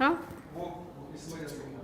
हाँ। वो इस वजह से नहीं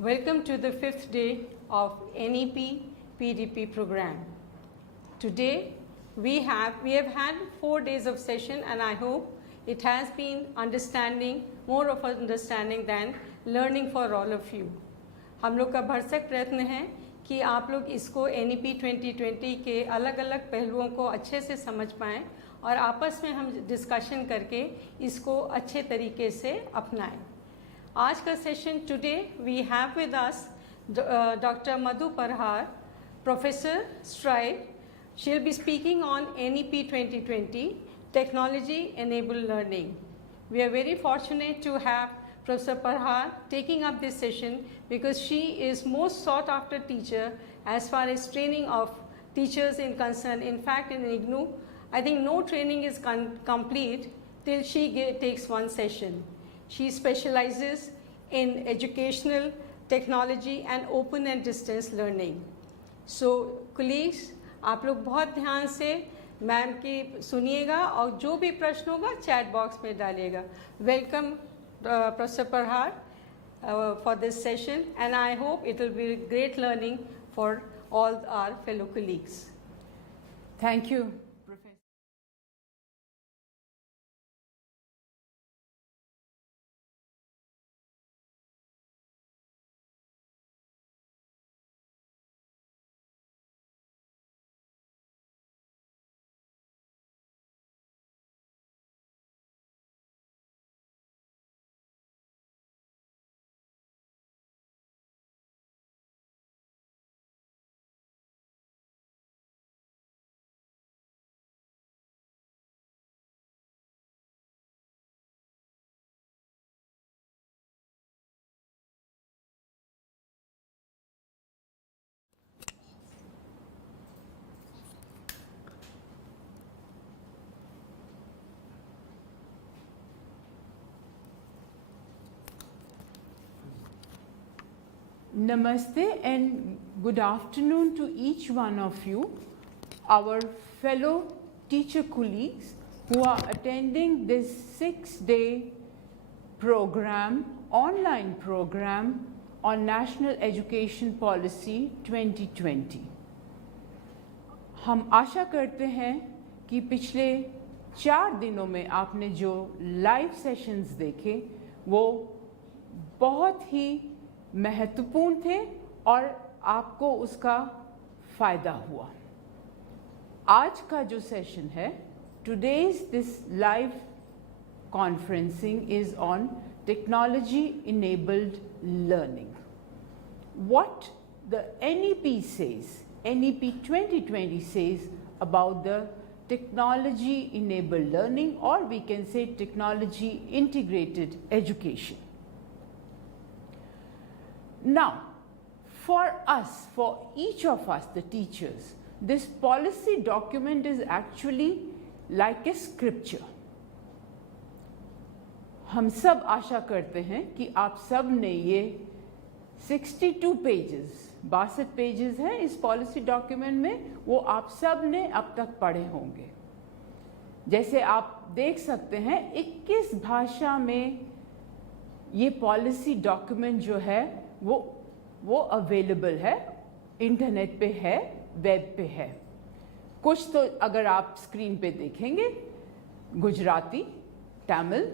Welcome to the 5th day of NEP-PDP program. Today we have had 4 days of session, and I hope it has been more of understanding than learning for all of you. हम लोग का भरसक प्रयत्न है कि आप लोग इसको NEP 2020 के अलग अलग पहलुओं को अच्छे से समझ पाएँ और आपस में हम डिस्कशन करके इसको अच्छे तरीके से अपनाएं। आज का session today we have with us doctor Madhu Parhar, professor STRIDE. She'll be speaking on NEP 2020, Technology Enabled Learning. We are very fortunate to have Professor Parhar taking up this session because she is most sought after teacher as far as training of teachers is concerned. In fact, in IGNOU, I think no training is complete till she takes one session. She specializes in educational technology and open and distance learning. So, colleagues, आप लोग बहुत ध्यान से ma'am की सुनिएगा और जो भी प्रश्न होगा चैट बॉक्स में डालिएगा. Welcome professor Parhar for this session, and I hope it will be great learning for all our fellow colleagues. Thank you, Professor. Namaste and good afternoon to each one of you, our fellow teacher colleagues who are attending this 6-day program, online program on National Education Policy 2020. हम आशा करते हैं कि पिछले 4 दिनों में आपने जो live sessions देखे वो बहुत ही महत्वपूर्ण थे और आपको उसका फ़ायदा हुआ. आज का जो सेशन है, today's this live conferencing is on technology enabled learning. What the NEP says, NEP 2020 says about the technology enabled learning, or we can say technology integrated education. Now, for us, for each of us, the teachers, this policy document is actually like a scripture. हम सब आशा करते हैं कि आप सब ने ये 62 pages, 62 pages हैं इस पॉलिसी डॉक्यूमेंट में, वो आप सब ने अब तक पढ़े होंगे. जैसे आप देख सकते हैं 21 भाषा में ये पॉलिसी डॉक्यूमेंट जो है वो अवेलेबल है, इंटरनेट पे है, वेब पे है. कुछ तो अगर आप स्क्रीन पे देखेंगे गुजराती, तमिल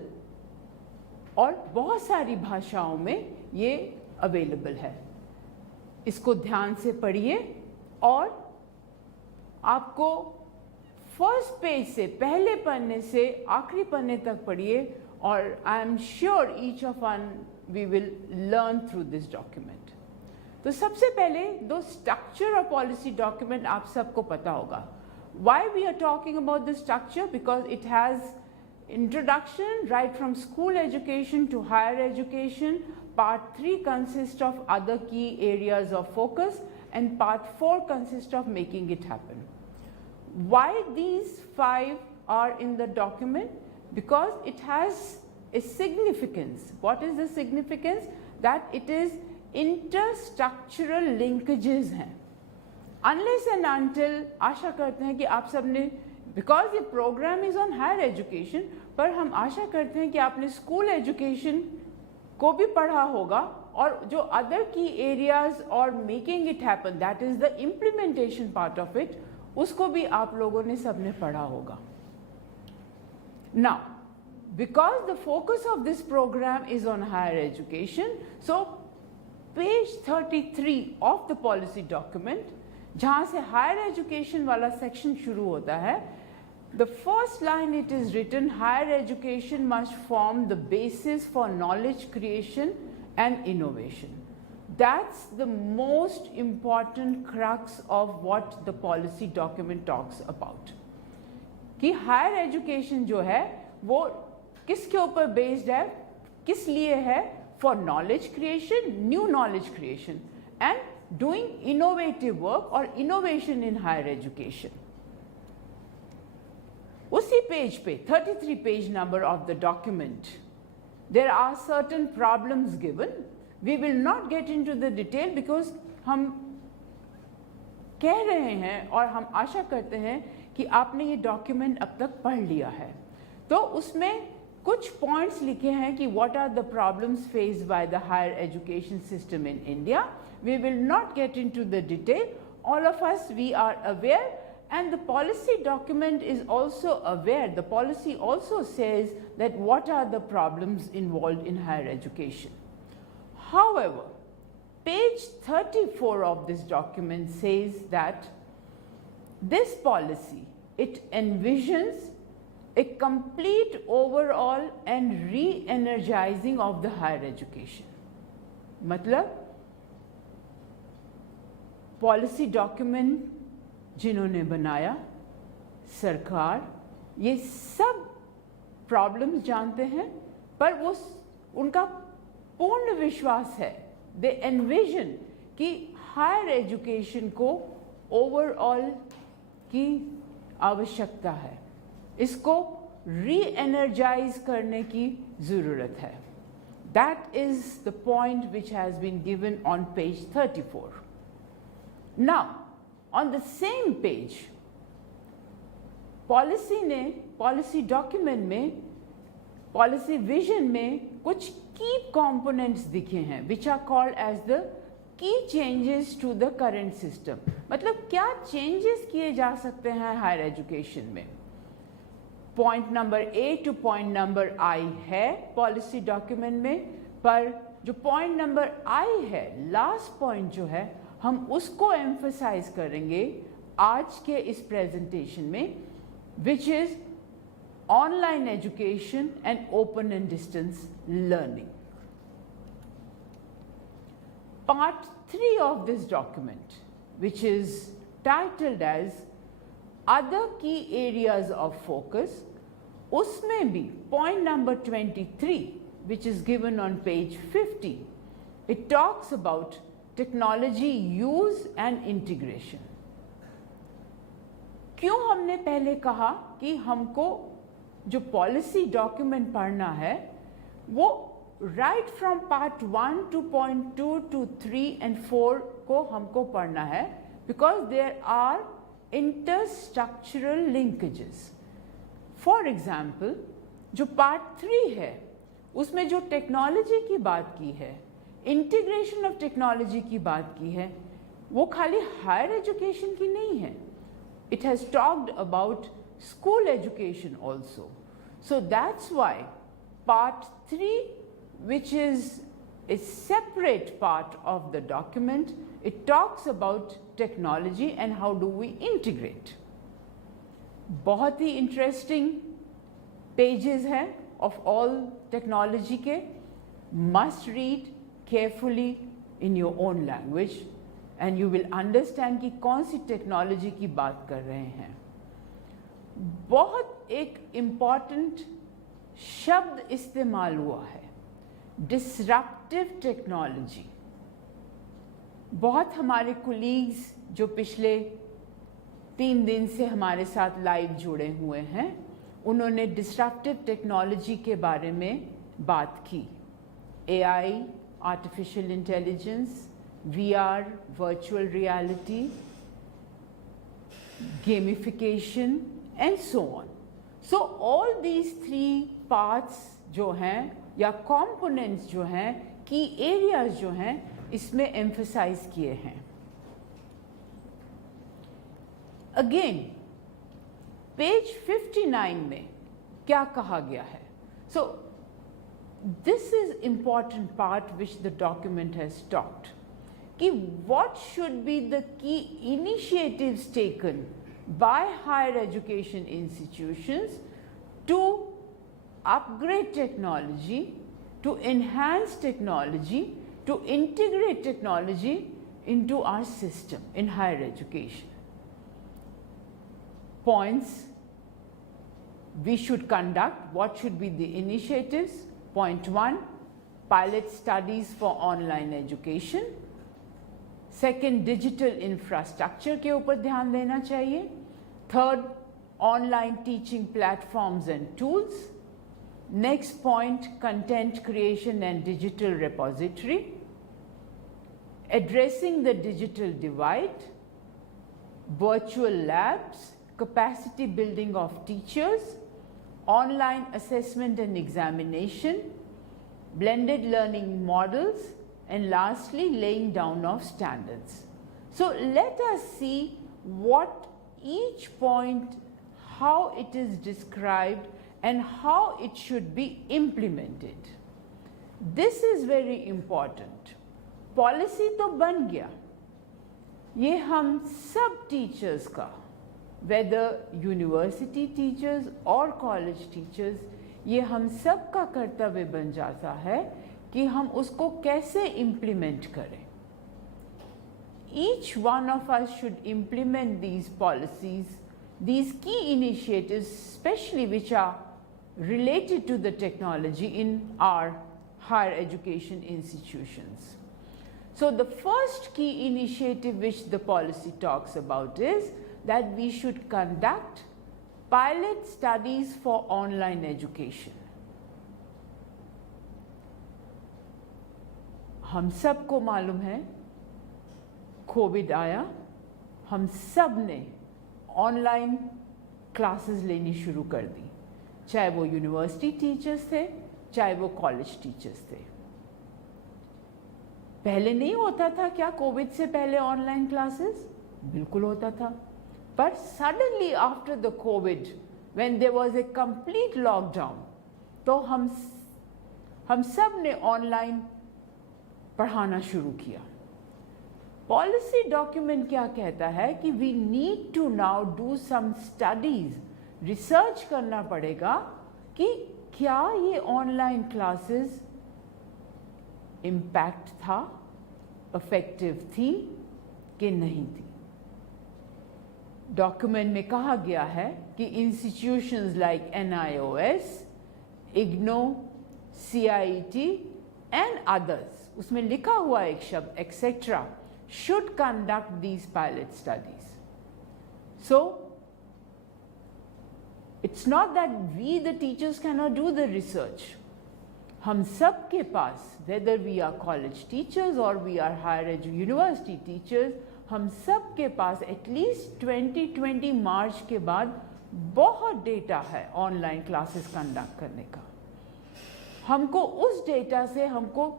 और बहुत सारी भाषाओं में ये अवेलेबल है. इसको ध्यान से पढ़िए और आपको फर्स्ट पेज से, पहले पन्ने से आखिरी पन्ने तक पढ़िए और आई am sure each of one we will learn through this document. तो सबसे पहले दो स्ट्रक्चर और पॉलिसी डॉक्यूमेंट आप सबको पता होगा. Why we are talking about this structure? Because it has introduction right from school education to higher education. Part 3 consists of other key areas of focus and part 4 consists of making it happen. Why these 5 are in the document? Because it has a significance. What is the significance? That it is interstructural linkages हैं. Unless and until, आशा करते हैं कि आप सब ने, because ये program is on higher education, पर हम आशा करते हैं कि आपने school education को भी पढ़ा होगा और जो अदर की एरियाज और making it happen, that is the implementation part of it, उसको भी आप लोगों ने सबने पढ़ा होगा. Now, because the focus of this program is on higher education, so page 33 of the policy document, जहाँ से higher education वाला section शुरू होता है, the first line it is written, higher education must form the basis for knowledge creation and innovation. That's the most important crux of what the policy document talks about. कि higher education जो है वो किसके ऊपर based है, किस लिए है, for knowledge creation, new knowledge creation and doing innovative work और इनोवेशन इन हायर एजुकेशन. उसी पेज पे 33 page number of the document there are certain problems given. We will not get into the detail because हम कह रहे हैं और हम आशा करते हैं कि आपने ये डॉक्यूमेंट अब तक पढ़ लिया है. तो उसमें कुछ पॉइंट्स लिखे हैं कि what are the problems faced by the higher education system in India. We will not get into the detail. All of us we are aware and the policy document is also aware. The policy also says that what are the problems involved in higher education. However, page 34 of this document says that this policy, it envisions a complete overall and re-energizing of the higher education. मतलब policy document जिन्होंने बनाया, सरकार, ये सब problems जानते हैं, पर वो उनका पूर्ण विश्वास है, दे एनविजन कि हायर एजुकेशन को ओवरऑल की आवश्यकता है, इसको री एनर्जाइज करने की ज़रूरत है. That is the point which has been given on page 34. Now on the same page, policy document में, पॉलिसी विजन में कुछ की कंपोनेंट्स दिखे हैं which are called as the key changes to the current system. मतलब क्या changes किए जा सकते हैं हायर एजुकेशन में. Point number A to point number I है पॉलिसी डॉक्यूमेंट में, पर जो पॉइंट नंबर आई है, लास्ट पॉइंट जो है, हम उसको एम्फसाइज करेंगे आज के इस प्रेजेंटेशन में, which is online education and open and distance learning. Part 3 of this document, which is titled as other key areas of focus, उसमें भी point number 23, which is given on page 50, it talks about technology use and integration. क्यों हमने पहले कहा कि हमको जो policy document पढ़ना है वो right from part 1 to point 2 to 3 and 4 को हमको पढ़ना है, because there are interstructural linkages. For example, जो पार्ट 3 है उसमें जो टेक्नोलॉजी की बात की है, इंटीग्रेशन ऑफ टेक्नोलॉजी की बात की है, वो खाली हायर एजुकेशन की नहीं है. It has talked about school education also. So that's why part 3, which is a separate part of the document, it talks about technology and how do we integrate. बहुत ही interesting pages हैं of all technology के, must read carefully in your own language and you will understand कि कौन सी technology की बात कर रहे हैं. बहुत एक इम्पॉर्टेंट शब्द इस्तेमाल हुआ है, डिसरप्टिव टेक्नोलॉजी. बहुत हमारे कोलीग्स जो पिछले 3 दिन से हमारे साथ लाइव जुड़े हुए हैं, उन्होंने डिसरप्टिव टेक्नोलॉजी के बारे में बात की. AI, artificial intelligence, VR, virtual reality, gamification and so on. So all these 3 parts जो हैं या components जो हैं की एरियाज जो हैं इसमें एम्फसाइज किए हैं. अगेन पेज 59 में क्या कहा गया है? So this is important part which the document has talked कि what should be the key initiatives taken by higher education institutions to upgrade technology, to enhance technology, to integrate technology into our system in higher education. Points we should conduct, what should be the initiatives? Point 1, pilot studies for online education. Second, digital infrastructure के ऊपर ध्यान देना चाहिए. Third, online teaching platforms and tools. Next point, content creation and digital repository. Addressing the digital divide. Virtual labs, capacity building of teachers, online assessment and examination, blended learning models, and lastly, laying down of standards. So let us see what each point, how it is described and how it should be implemented. This is very important. Policy तो बन गया, ये हम सब teachers का, whether university teachers or college teachers, ये हम सब का कर्तव्य बन जाता है कि हम उसको कैसे implement करें. Each one of us should implement these policies, these key initiatives, especially which are related to the technology in our higher education institutions. So the first key initiative which the policy talks about is that we should conduct pilot studies for online education. हम सबको मालूम है Covid आया, हम सब ने online classes लेनी शुरू कर दी, चाहे वो यूनिवर्सिटी टीचर्स थे, चाहे वो कॉलेज टीचर्स थे. पहले नहीं होता था क्या कोविड से पहले ऑनलाइन क्लासेस? बिल्कुल होता था. पर suddenly after the COVID when there was a complete lockdown, तो हम सब ने ऑनलाइन पढ़ाना शुरू किया. पॉलिसी डॉक्यूमेंट क्या कहता है कि we need to now do some studies, research करना पड़ेगा कि क्या ये ऑनलाइन क्लासेस इम्पैक्ट था, इफेक्टिव थी कि नहीं थी. डॉक्यूमेंट में कहा गया है कि institutions like NIOS, IGNO, CIET and others, उसमें लिखा हुआ एक शब्द etcetera, should conduct these pilot studies. So it's not that we the teachers cannot do the research. हम सब के पास, whether we are college teachers or we are higher university teachers, हम सब के पास एटलीस्ट 2020 मार्च के बाद बहुत डेटा है ऑनलाइन क्लासेस कंडक्ट करने का. हमको उस डेटा से हमको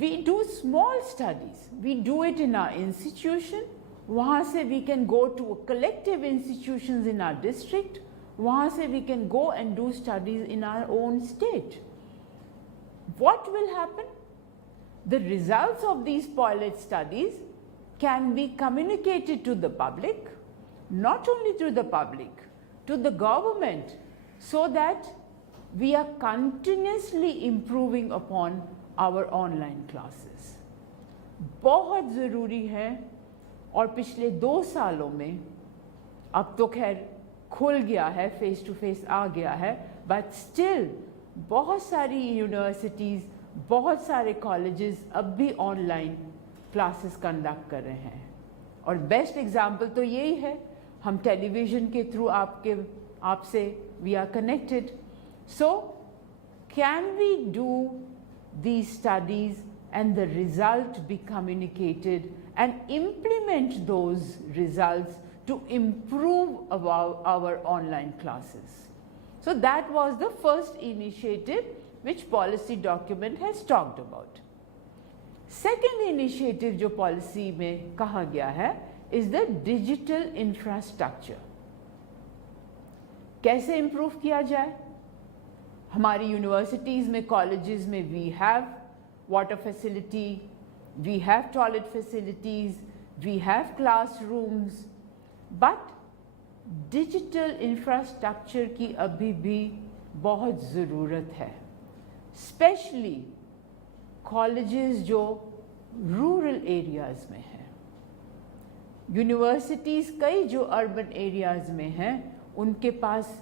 we do small studies, we do it in our institution, वहाँ से we can go to collective institutions in our district, वहाँ से we can go and do studies in our own state. What will happen? The results of these pilot studies can be communicated to the public, not only to the public, to the government, so that we are continuously improving upon our online classes. बहुत ज़रूरी है. और पिछले 2 सालों में, अब तो खैर खुल गया है, फेस टू फेस आ गया है, बट स्टिल बहुत सारी यूनिवर्सिटीज़, बहुत सारे कॉलेजेस अब भी ऑनलाइन क्लासेस कंडक्ट कर रहे हैं. और बेस्ट एग्जांपल तो यही है, हम टेलीविज़न के थ्रू आपसे we are connected. So can we do these studies and the result be communicated and implement those results to improve our online classes. So that was the first initiative which policy document has talked about. Second initiative जो policy में कहा गया है is the digital infrastructure. कैसे improve किया जाए? हमारी universities में, colleges में we have water facility, we have toilet facilities, we have classrooms, but digital infrastructure की अभी भी बहुत ज़रूरत है, especially colleges जो rural areas में हैं, universities कई जो urban areas में हैं, उनके पास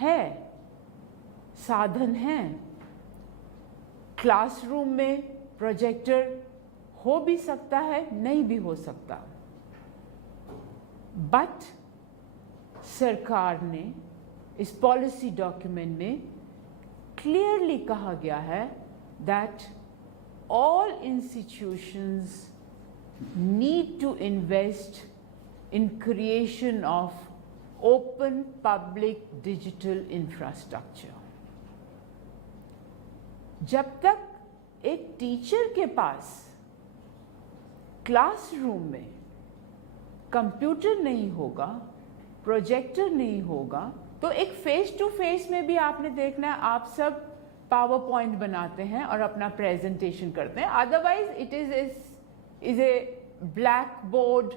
है साधन हैं, classroom में projector हो भी सकता है, नहीं भी हो सकता, but सरकार ने इस policy document में clearly कहा गया है that all institutions need to invest in creation of open public digital infrastructure. जब तक एक टीचर के पास क्लासरूम में कंप्यूटर नहीं होगा, प्रोजेक्टर नहीं होगा, तो एक फेस टू फेस में भी आपने देखना है, आप सब पावर पॉइंट बनाते हैं और अपना प्रेजेंटेशन करते हैं, otherwise it is a black board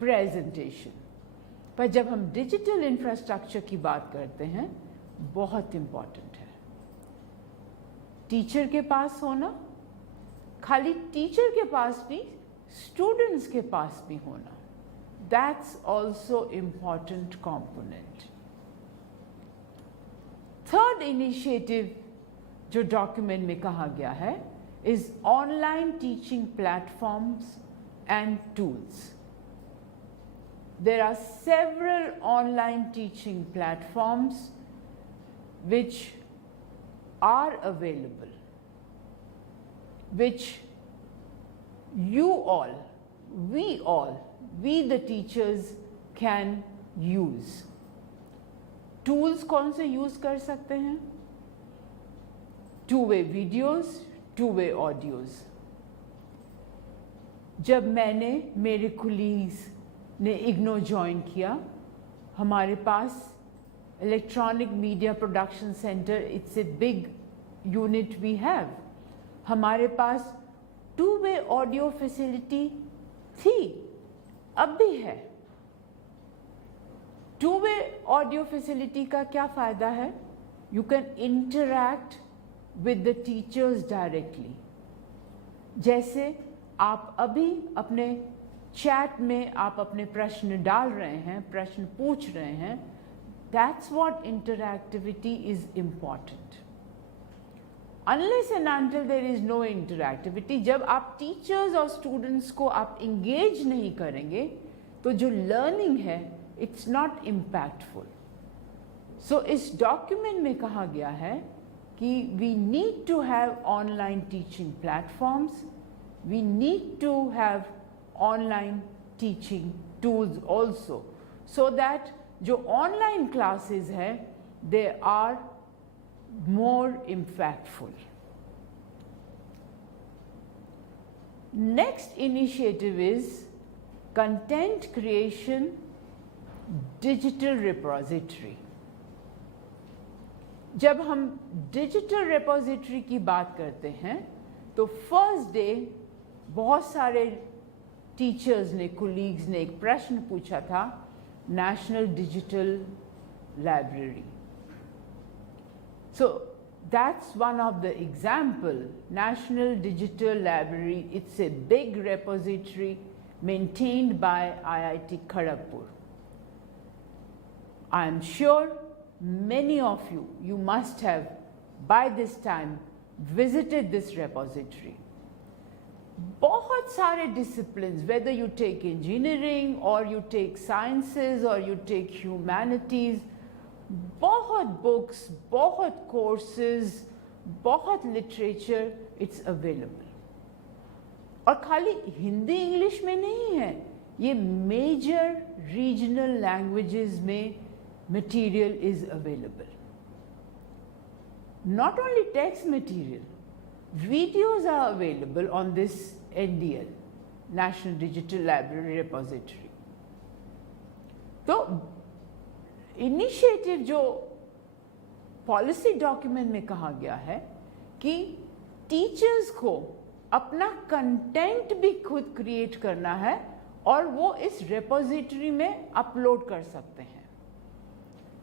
presentation. पर जब हम डिजिटल इंफ्रास्ट्रक्चर की बात करते हैं, बहुत इम्पॉर्टेंट है टीचर के पास होना, खाली टीचर के पास भी, स्टूडेंट्स के पास भी होना. That's also important component. Third initiative जो डॉक्यूमेंट में कहा गया है is online teaching platforms and tools. There are several online teaching platforms which are available, which you all, we the teachers can use. Tools कौन से use कर सकते हैं? Two-way videos, two-way audios. जब मैंने, मेरे colleagues ने इग्नो ज्वाइन किया, हमारे पास electronic media production centre, it's a big unit we have, हमारे पास टू-वे ऑडियो फैसिलिटी थी, अब भी है. टू-वे ऑडियो फैसिलिटी का क्या फ़ायदा है? You can interact with the teachers directly. जैसे आप अभी अपने चैट में आप अपने प्रश्न डाल रहे हैं, प्रश्न पूछ रहे हैं, that's what interactivity is important. Unless and until there is no interactivity, जब आप टीचर्स और स्टूडेंट्स को आप engage नहीं करेंगे, तो जो learning है, it's not impactful. So इस document में कहा गया है कि we need to have online teaching platforms, we need to have online teaching tools also, so that जो online classes है, they are more impactful. Next initiative is content creation digital repository. जब हम digital repository की बात करते हैं, तो first day बहुत सारे टीचर्स ने, कोलीग्स ने एक प्रश्न पूछा था, national digital library. So that's one of the example. National digital library, it's a big repository maintained by IIT Kharagpur. I am sure many of you must have by this time visited this repository. बहुत सारे disciplines, whether you take engineering or you take sciences or you take humanities, बहुत books, बहुत courses, बहुत literature, it's available. और खाली Hindi English में नहीं है, ये major regional languages में material is available. not only text material, videos are available on this NDL, National Digital Library Repository. तो इनिशिएटिव जो पॉलिसी डॉक्यूमेंट में कहा गया है कि टीचर्स को अपना कंटेंट भी खुद क्रिएट करना है और वो इस रेपोजिटरी में अपलोड कर सकते हैं,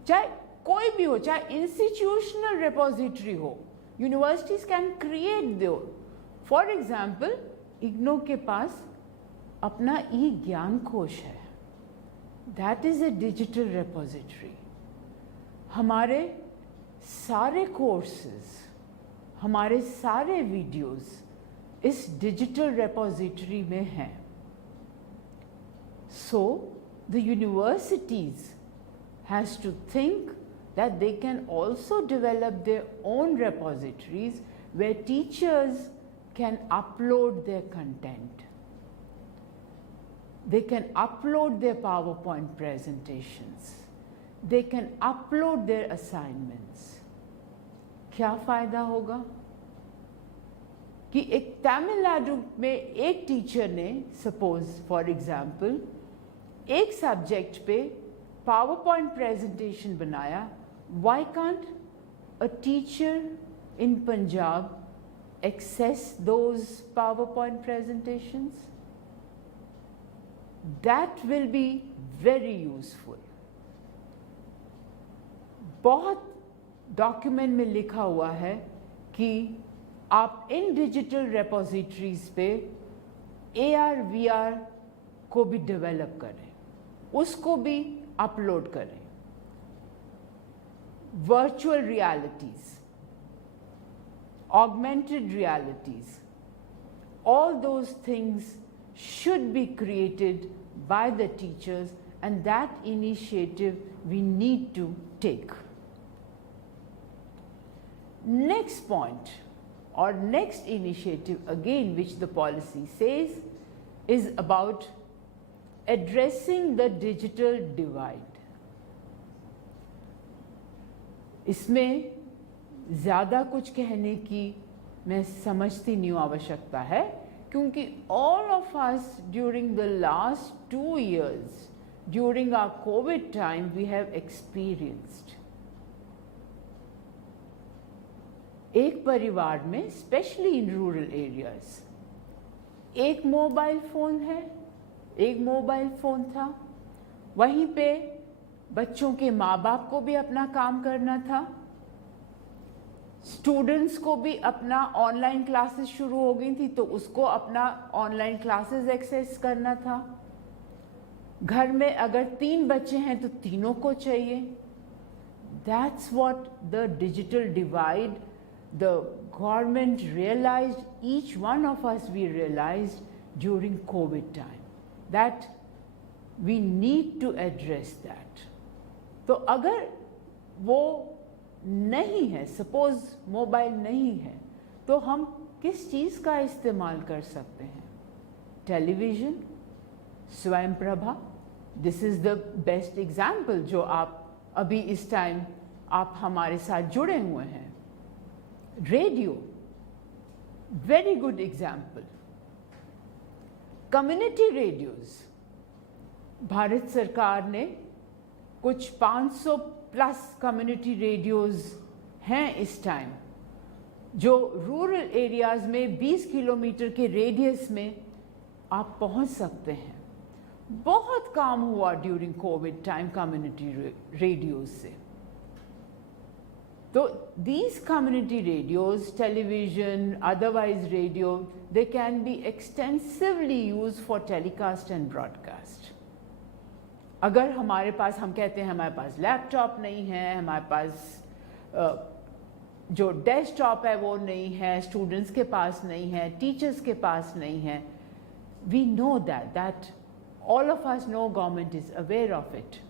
चाहे कोई भी हो, चाहे इंस्टीट्यूशनल रेपोजिटरी हो. यूनिवर्सिटीज कैन क्रिएट दो. फॉर एग्जाम्पल इग्नो के पास अपना ई ज्ञान कोश है, that is a digital repository. हमारे सारे कोर्सेज, हमारे सारे वीडियोस इस डिजिटल रेपोजिटरी में हैं. So the universities has to think that they can also develop their own repositories where teachers can upload their content. They can upload their PowerPoint presentations. They can upload their assignments. क्या फ़ायदा होगा कि एक तमिलनाडु में एक teacher ने suppose for example एक subject पे PowerPoint presentation बनाया. Why can't a teacher in Punjab access those PowerPoint presentations? That will be very useful. बहुत डॉक्यूमेंट में लिखा हुआ है कि आप इन डिजिटल रेपोजिटरीज पे AR VR को भी डेवलप करें, उसको भी अपलोड करें. Virtual realities, augmented realities, all those things should be created by the teachers, and that initiative we need to take. Next point or next initiative again which the policy says is about addressing the digital divide. इसमें ज़्यादा कुछ कहने की मैं समझती नहीं आवश्यकता है, क्योंकि all of us during the last 2 years, during our COVID time, we have experienced एक परिवार में, especially in rural areas, एक मोबाइल फ़ोन है, एक मोबाइल फ़ोन था, वहीं पे बच्चों के माँ बाप को भी अपना काम करना था, स्टूडेंट्स को भी अपना ऑनलाइन क्लासेस शुरू हो गई थी तो उसको अपना ऑनलाइन क्लासेस एक्सेस करना था. घर में अगर 3 बच्चे हैं तो तीनों को चाहिए. That's what the digital divide the government realised, each one of us we realised during COVID time, that we need to address that. तो अगर वो नहीं है, सपोज मोबाइल नहीं है, तो हम किस चीज़ का इस्तेमाल कर सकते हैं? टेलीविज़न, स्वयं Prabha, this is the best example जो आप अभी इस टाइम आप हमारे साथ जुड़े हुए हैं. Radio, very good example. Community radios, Bharat सरकार ने कुछ 500 प्लस कम्युनिटी रेडियोज़ हैं इस टाइम जो रूरल एरियाज़ में 20 किलोमीटर के रेडियस में आप पहुंच सकते हैं. बहुत काम हुआ during COVID time community radios से. So these community radios, television, otherwise radio, they can be extensively used for telecast and broadcast. अगर हमारे पास, हम कहते हैं हमारे पास लैपटॉप नहीं है, हमारे पास जो डेस्कटॉप है वो नहीं है, स्टूडेंट्स के पास नहीं है, टीचर्स के पास नहीं है, we know that all of us know government is aware of it.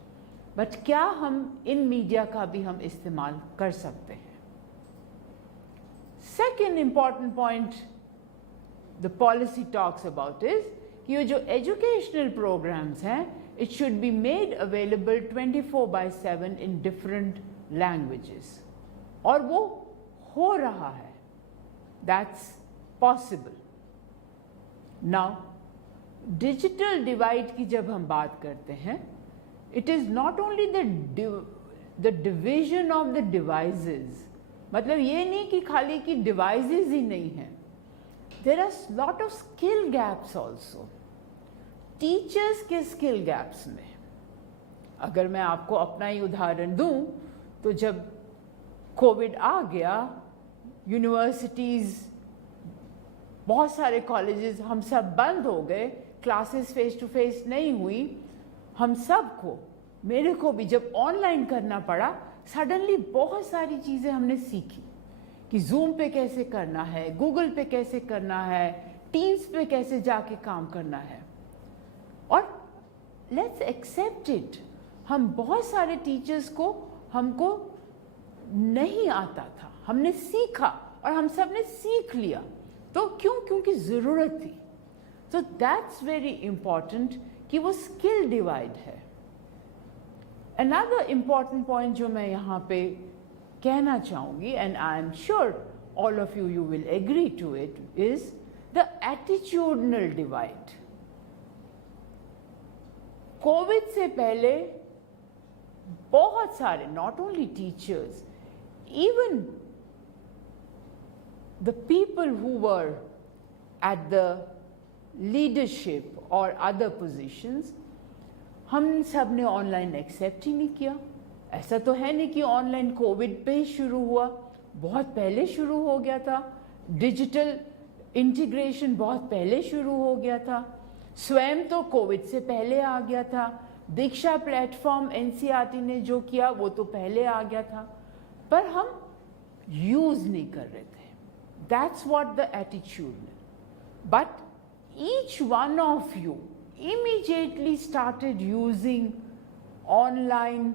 But क्या हम इन मीडिया का भी हम इस्तेमाल कर सकते हैं? Second important point the policy talks about is कि ये जो एजुकेशनल प्रोग्राम्स हैं, it should be made available 24/7 in different languages, और वो हो रहा है, that's possible. Now digital divide की जब हम बात करते हैं, it is not only the division of the devices, मतलब ये नहीं कि खाली कि डिवाइसेस ही नहीं हैं, there are lot of skill gaps also. Teachers के स्किल गैप्स में अगर मैं आपको अपना ही उदाहरण दूं, तो जब कोविड आ गया, यूनिवर्सिटीज़, बहुत सारे कॉलेजेस हम सब बंद हो गए, क्लासेस फेस टू फेस नहीं हुई, हम सबको, मेरे को भी जब ऑनलाइन करना पड़ा, सडनली बहुत सारी चीज़ें हमने सीखी कि जूम पे कैसे करना है, गूगल पे कैसे करना है, टीम्स पे कैसे जाके काम करना है। और लेट्स एक्सेप्ट इट, हम बहुत सारे टीचर्स को हमको नहीं आता था, हमने सीखा और हम सब ने सीख लिया। तो क्यों? क्योंकि ज़रूरत थी। तो दैट्स वेरी इंपॉर्टेंट कि वो स्किल डिवाइड है। Another important point जो मैं यहाँ पे कहना चाहूँगी, and I am sure all of you will agree to it, is the attitudinal divide. Covid से पहले बहुत सारे, not only teachers, even the people who were at the leadership or other positions, हम सब ने ऑनलाइन एक्सेप्ट ही नहीं किया। ऐसा तो है नहीं कि ऑनलाइन कोविड पे ही शुरू हुआ, बहुत पहले शुरू हो गया था। डिजिटल इंटीग्रेशन बहुत पहले शुरू हो गया था। स्वयं तो कोविड से पहले आ गया था। दीक्षा प्लेटफॉर्म एनसीईआरटी ने जो किया वो तो पहले आ गया था, पर हम यूज नहीं कर रहे थे। That's what the attitude. But each one of you immediately started using online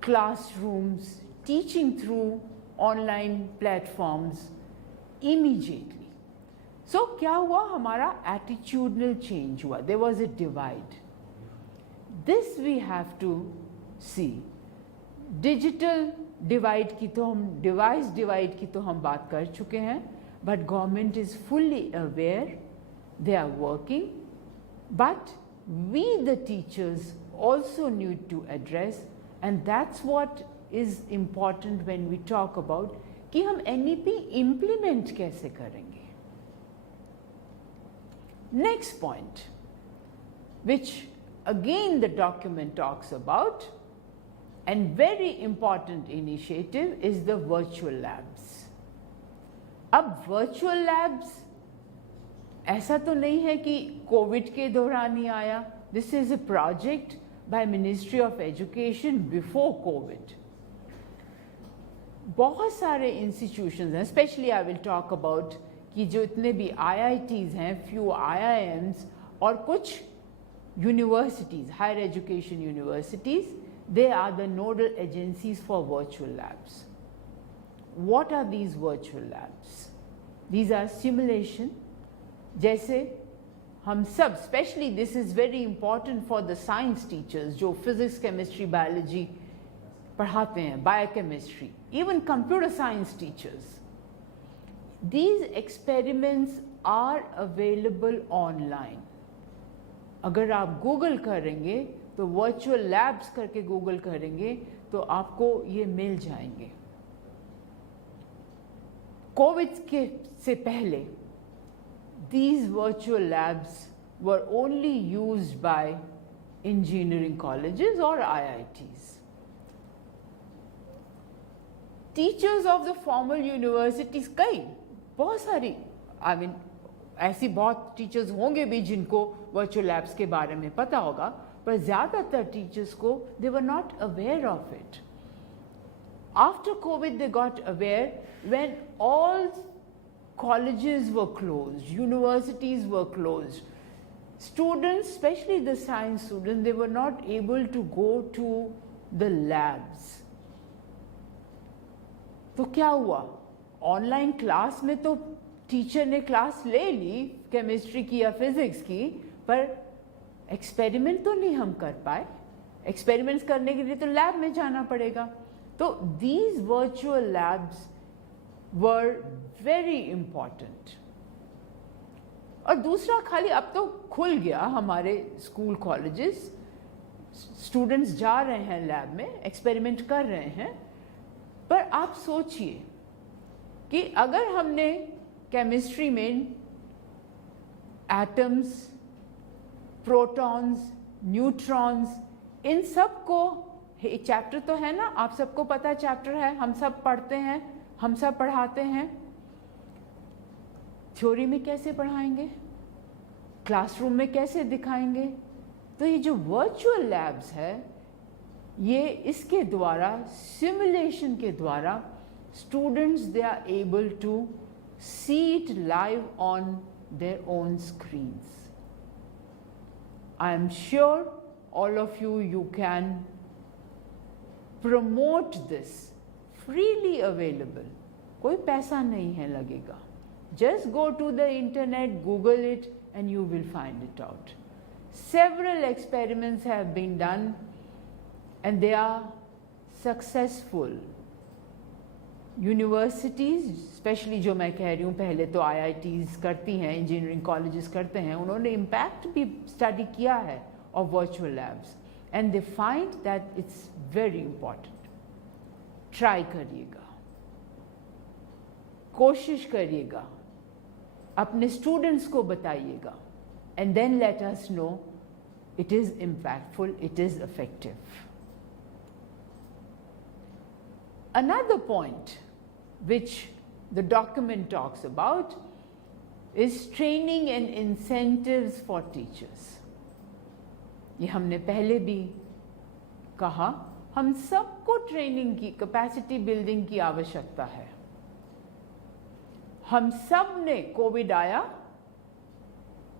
classrooms, teaching through online platforms immediately. So क्या हुआ? हमारा attitudinal change हुआ. There was a divide. This we have to see. Digital divide की तो हम, device divide की तो हम बात कर चुके हैं, but government is fully aware, they are working. But we, the teachers, also need to address, and that's what is important when we talk about कि हम NEP implement कैसे करेंगे. Next point, which again the document talks about, and very important initiative, is the virtual labs. अब virtual labs ऐसा तो नहीं है कि कोविड के दौरान ही आया। This is a project by ministry of education before Covid. बहुत सारे इंस्टीट्यूशंस हैं, specially I will talk about कि जो इतने भी IITs हैं, फ्यू IIMs और कुछ universities, higher education universities, they are the nodal agencies for virtual labs. What are these virtual labs? These are simulation. जैसे हम सब, specially this is very important for the science teachers जो physics, chemistry, biology पढ़ाते हैं, biochemistry, even computer science teachers, these experiments are available online. अगर आप Google करेंगे तो वर्चुअल लैब्स करके गूगल करेंगे तो आपको ये मिल जाएंगे। कोविड के से पहले these virtual labs were only used by engineering colleges or IITs. Teachers of the formal universities, कई बहुत सारी, I mean, ऐसी बहुत टीचर्स होंगे भी जिनको वर्चुअल लैब्स के बारे में पता होगा, पर ज़्यादातर टीचर्स को they were not aware of it. After COVID they got aware when all colleges were closed, universities were closed. Students, especially the science students, they were not able to go to the labs. तो क्या हुआ? Online class में तो teacher ने class ले ली chemistry की या physics की, पर एक्सपेरिमेंट तो नहीं हम कर पाए। एक्सपेरिमेंट्स करने के लिए तो लैब में जाना पड़ेगा। तो these virtual labs were very important. और दूसरा खाली अब तो खुल गया हमारे स्कूल कॉलेजेस, स्टूडेंट्स जा रहे हैं लैब में, एक्सपेरिमेंट कर रहे हैं, पर आप सोचिए कि अगर हमने केमिस्ट्री में एटम्स, प्रोटॉन्स, न्यूट्रॉन्स, इन सब को, चैप्टर तो है ना, आप सबको पता चैप्टर है, हम सब पढ़ते हैं, हम सब पढ़ाते हैं, थ्योरी में कैसे पढ़ाएंगे, क्लासरूम में कैसे दिखाएंगे? तो ये जो वर्चुअल लैब्स है, ये इसके द्वारा, सिमुलेशन के द्वारा students they are able to see it live on their own screens. I am sure all of you can promote this, freely available. कोई पैसा नहीं है लगेगा. Just go to the internet, Google it, and you will find it out. Several experiments have been done, and they are successful. Universities, especially जो मैं कह रही हूँ, पहले तो IITs करती हैं, इंजीनियरिंग कॉलेजेस करते हैं, उन्होंने इम्पैक्ट भी स्टडी किया है of virtual labs, and they find that it's very important. Try करिएगा, कोशिश करिएगा, अपने स्टूडेंट्स को बताइएगा, and then let us know it is impactful, it is effective. Another point which the document talks about is training and incentives for teachers. ये हमने पहले भी कहा, हम सबको ट्रेनिंग की, कैपेसिटी बिल्डिंग की आवश्यकता है. हम सब ने, कोविड आया,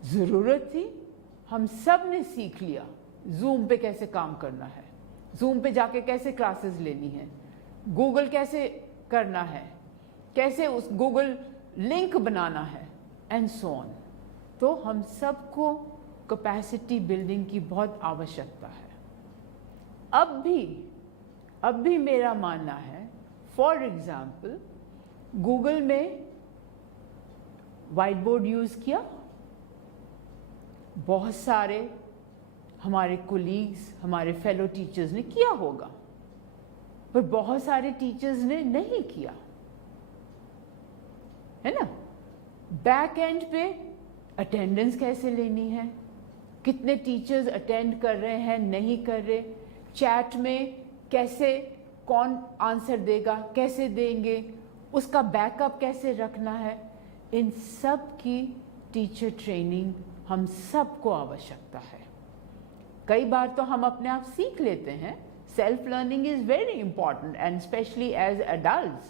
ज़रूरत थी, हम सब ने सीख लिया जूम पे कैसे काम करना है, जूम पे जाके कैसे क्लासेस लेनी है, गूगल कैसे करना है, कैसे उस गूगल लिंक बनाना है, एंड सो ऑन. तो हम सबको कैपेसिटी बिल्डिंग की बहुत आवश्यकता है. अब भी मेरा मानना है, फॉर एग्जाम्पल गूगल में वाइट बोर्ड यूज़ किया, बहुत सारे हमारे कोलीग्स, हमारे फेलो टीचर्स ने किया होगा, पर बहुत सारे टीचर्स ने नहीं किया, है ना. बैक एंड पे अटेंडेंस कैसे लेनी है, कितने टीचर्स अटेंड कर रहे हैं, नहीं कर रहे, चैट में कैसे, कौन आंसर देगा, कैसे देंगे, उसका बैकअप कैसे रखना है, इन सब की टीचर ट्रेनिंग हम सबको आवश्यकता है. कई बार तो हम अपने आप सीख लेते हैं. Self learning is very important, and especially as adults,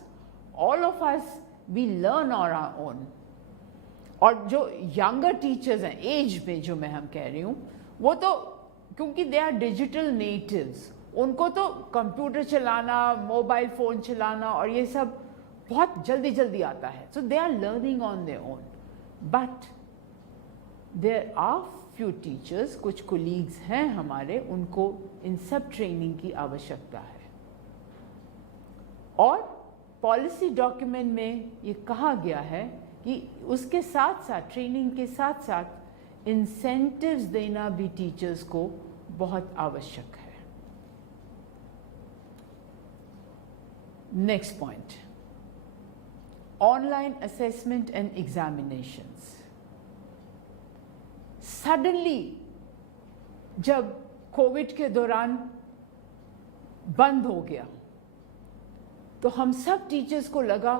all of us, we learn on our own. और जो younger teachers हैं, एज में जो मैं हम कह रही हूँ, वो तो क्योंकि they are digital natives, उनको तो कंप्यूटर चलाना, मोबाइल फ़ोन चलाना और ये सब बहुत जल्दी जल्दी आता है. So they are learning on their own. But there are few teachers, कुछ colleagues हैं हमारे, उनको इन सब ट्रेनिंग की आवश्यकता है. और पॉलिसी डॉक्यूमेंट में ये कहा गया है कि उसके साथ साथ, ट्रेनिंग के साथ साथ इंसेंटिव्स देना भी टीचर्स को बहुत आवश्यक है. Next point, online assessment and examinations. Suddenly जब कोविड के दौरान बंद हो गया, तो हम सब टीचर्स को लगा,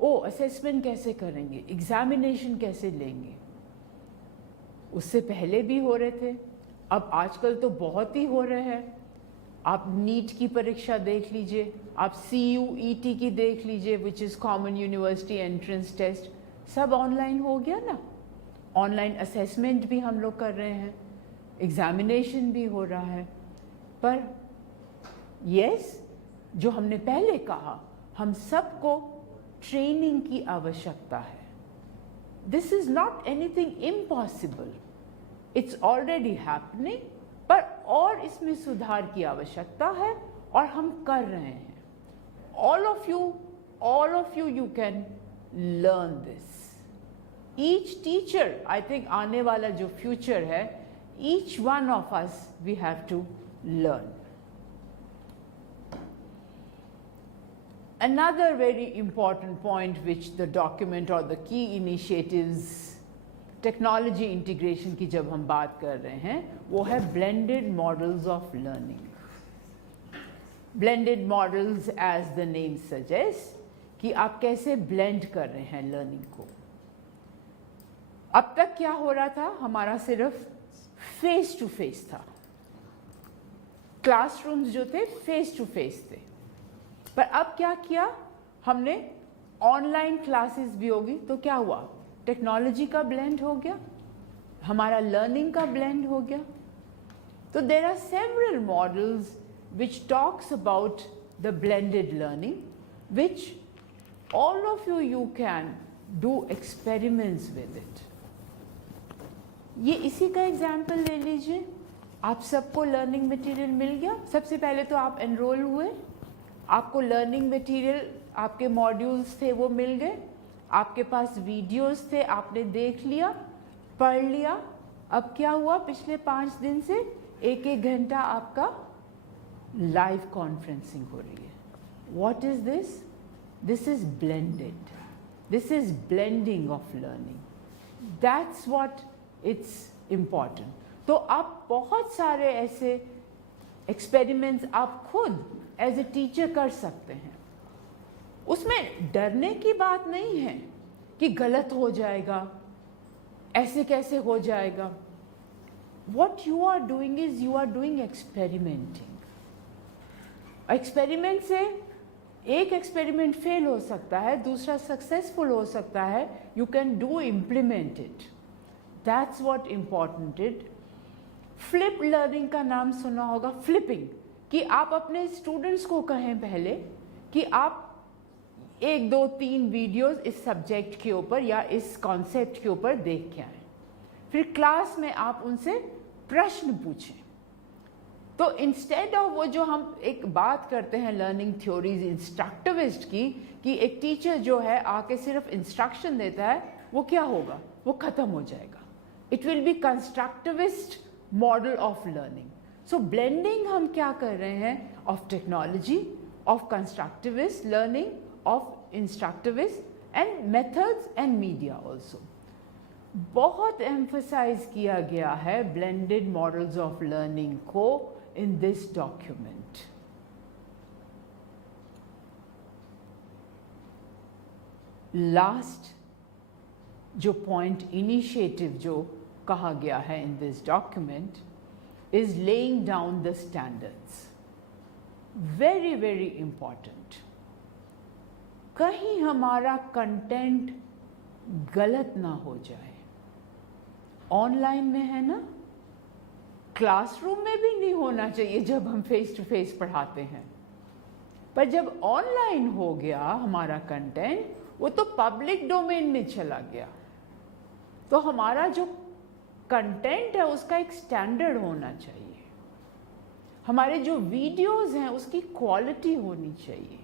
ओ असेसमेंट कैसे करेंगे, एग्जामिनेशन कैसे लेंगे. उससे पहले भी हो रहे थे, अब आजकल तो बहुत ही हो रहे हैं. आप नीट की परीक्षा देख लीजिए, आप CUET की देख लीजिए, which is common university entrance test, सब ऑनलाइन हो गया ना. ऑनलाइन असेसमेंट भी हम लोग कर रहे हैं, एग्जामिनेशन भी हो रहा है. पर यस, जो हमने पहले कहा, हम सबको ट्रेनिंग की आवश्यकता है. This is not anything impossible, it's already happening, पर और इसमें सुधार की आवश्यकता है और हम कर रहे हैं. all of you, you can learn this. Each teacher, I think आने वाला जो future है, each one of us, we have to learn. Another very important point which the document or the key initiatives technology integration की जब हम बात कर रहे हैं वो है blended models of learning. Blended models as the name suggest कि आप कैसे ब्लेंड कर रहे हैं लर्निंग को. अब तक क्या हो रहा था, हमारा सिर्फ फेस टू फेस था. क्लासरूम्स जो थे फेस टू फेस थे, पर अब क्या किया हमने, ऑनलाइन क्लासेस भी होगी तो क्या हुआ, टेक्नोलॉजी का ब्लेंड हो गया, हमारा लर्निंग का ब्लेंड हो गया. तो there are several models which talks about the blended learning which all of you can do experiments with it. ये इसी का एग्जाम्पल ले लीजिए. आप सबको लर्निंग मटेरियल मिल गया. सबसे पहले तो आप एनरोल हुए, आपको लर्निंग मटेरियल, आपके मॉड्यूल्स थे वो मिल गए, आपके पास वीडियोस थे, आपने देख लिया, पढ़ लिया. अब क्या हुआ, पिछले 5 दिन से 1-1 घंटा आपका लाइव कॉन्फ्रेंसिंग हो रही है. What is this? This is blended. This is blending of learning. That's what it's important. तो आप बहुत सारे ऐसे एक्सपेरिमेंट्स आप खुद एज ए टीचर कर सकते हैं. उसमें डरने की बात नहीं है कि गलत हो जाएगा, ऐसे कैसे हो जाएगा. What you are doing is you are doing experimenting. Experiment से एक एक्सपेरिमेंट फेल हो सकता है, दूसरा सक्सेसफुल हो सकता है. You can do implement it. That's what important it. Flip learning का नाम सुना होगा, फ्लिपिंग, कि आप अपने स्टूडेंट्स को कहें पहले कि आप 1-2-3 वीडियोस इस सब्जेक्ट के ऊपर या इस कॉन्सेप्ट के ऊपर देख के आएं, फिर क्लास में आप उनसे प्रश्न पूछें. तो इंस्टेड ऑफ वो जो हम एक बात करते हैं लर्निंग थ्योरीज इंस्ट्रक्टिविस्ट की, कि एक टीचर जो है आके सिर्फ इंस्ट्रक्शन देता है, वो क्या होगा, वो खत्म हो जाएगा. It will be constructivist model of learning. So blending हम क्या कर रहे हैं, of technology, of constructivist learning, of instructivist and methods and media also. बहुत एम्फसाइज किया गया है ब्लेंडेड मॉडल्स ऑफ लर्निंग को इन दिस डॉक्यूमेंट. लास्ट जो पॉइंट इनिशिएटिव जो कहा गया है in this document is laying down the standards. Very very important. कहीं हमारा कंटेंट गलत ना हो जाए. ऑनलाइन में है ना, क्लासरूम में भी नहीं होना चाहिए जब हम फेस टू फेस पढ़ाते हैं, पर जब ऑनलाइन हो गया हमारा कंटेंट, वो तो पब्लिक डोमेन में चला गया. तो हमारा जो कंटेंट है उसका एक स्टैंडर्ड होना चाहिए. हमारे जो वीडियोस हैं उसकी क्वालिटी होनी चाहिए.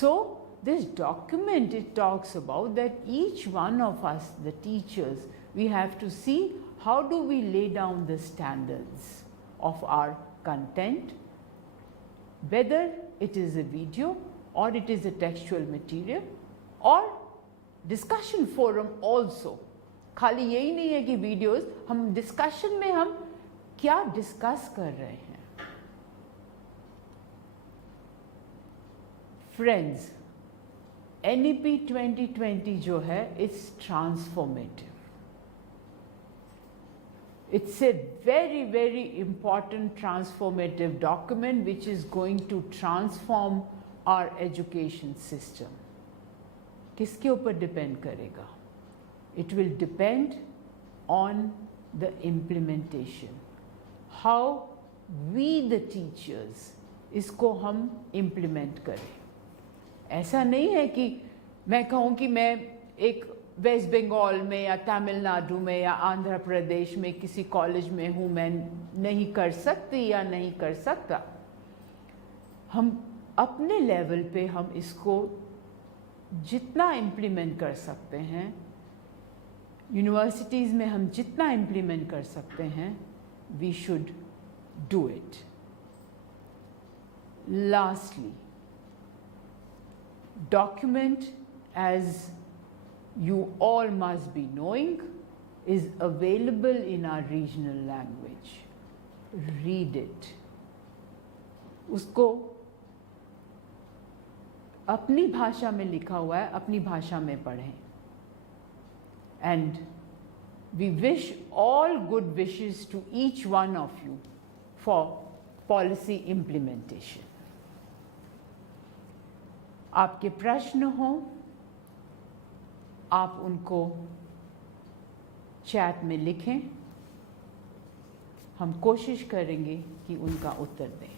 सो this document, it talks about that each one of us, the teachers, we have to see how do we lay down the standards of our content, whether it is a video or it is a textual material or discussion forum also. खाली यही नहीं है कि videos, हम discussion में हम क्या discuss कर रहे हैं. फ्रेंड्स, NEP 2020 जो है, it's transformative. It's a very, very important transformative document which is going to transform our education system. किसके ऊपर डिपेंड करेगा? It will depend on the implementation. How we the teachers इसको हम implement करें. ऐसा नहीं है कि मैं कहूँ कि मैं एक वेस्ट बंगाल में या तमिलनाडु में या आंध्र प्रदेश में किसी कॉलेज में हूँ, मैं नहीं कर सकती या नहीं कर सकता. हम अपने लेवल पे हम इसको जितना इम्प्लीमेंट कर सकते हैं, यूनिवर्सिटीज़ में हम जितना इम्प्लीमेंट कर सकते हैं, we should do it. Lastly, document, as you all must be knowing, is available in our regional language. Read it. उसको अपनी भाषा में लिखा हुआ है, अपनी भाषा में पढ़ें. And we wish all good wishes to each one of you for policy implementation. आपके प्रश्न हो, आप उनको चैट में लिखें. हम कोशिश करेंगे कि उनका उत्तर दें.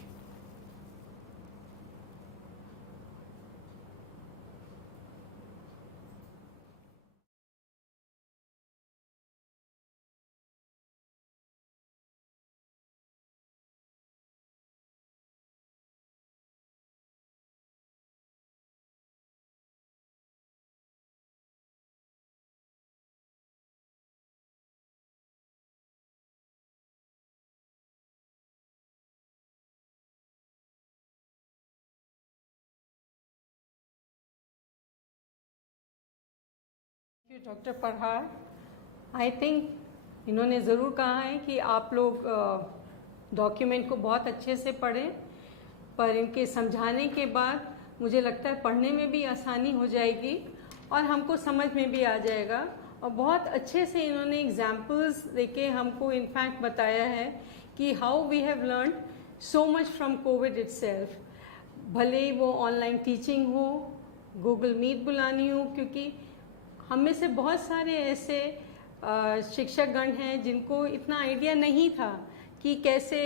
डॉक्टर परहार, आई थिंक इन्होंने ज़रूर कहा है कि आप लोग डॉक्यूमेंट को बहुत अच्छे से पढ़ें, पर इनके समझाने के बाद मुझे लगता है पढ़ने में भी आसानी हो जाएगी और हमको समझ में भी आ जाएगा. और बहुत अच्छे से इन्होंने एग्जाम्पल्स देके हमको इनफैक्ट बताया है कि how we have learn so much from COVID itself. भले वो ऑनलाइन टीचिंग हो, गूगल मीट बुलानी हो, क्योंकि हम में से बहुत सारे ऐसे शिक्षकगण हैं जिनको इतना आइडिया नहीं था कि कैसे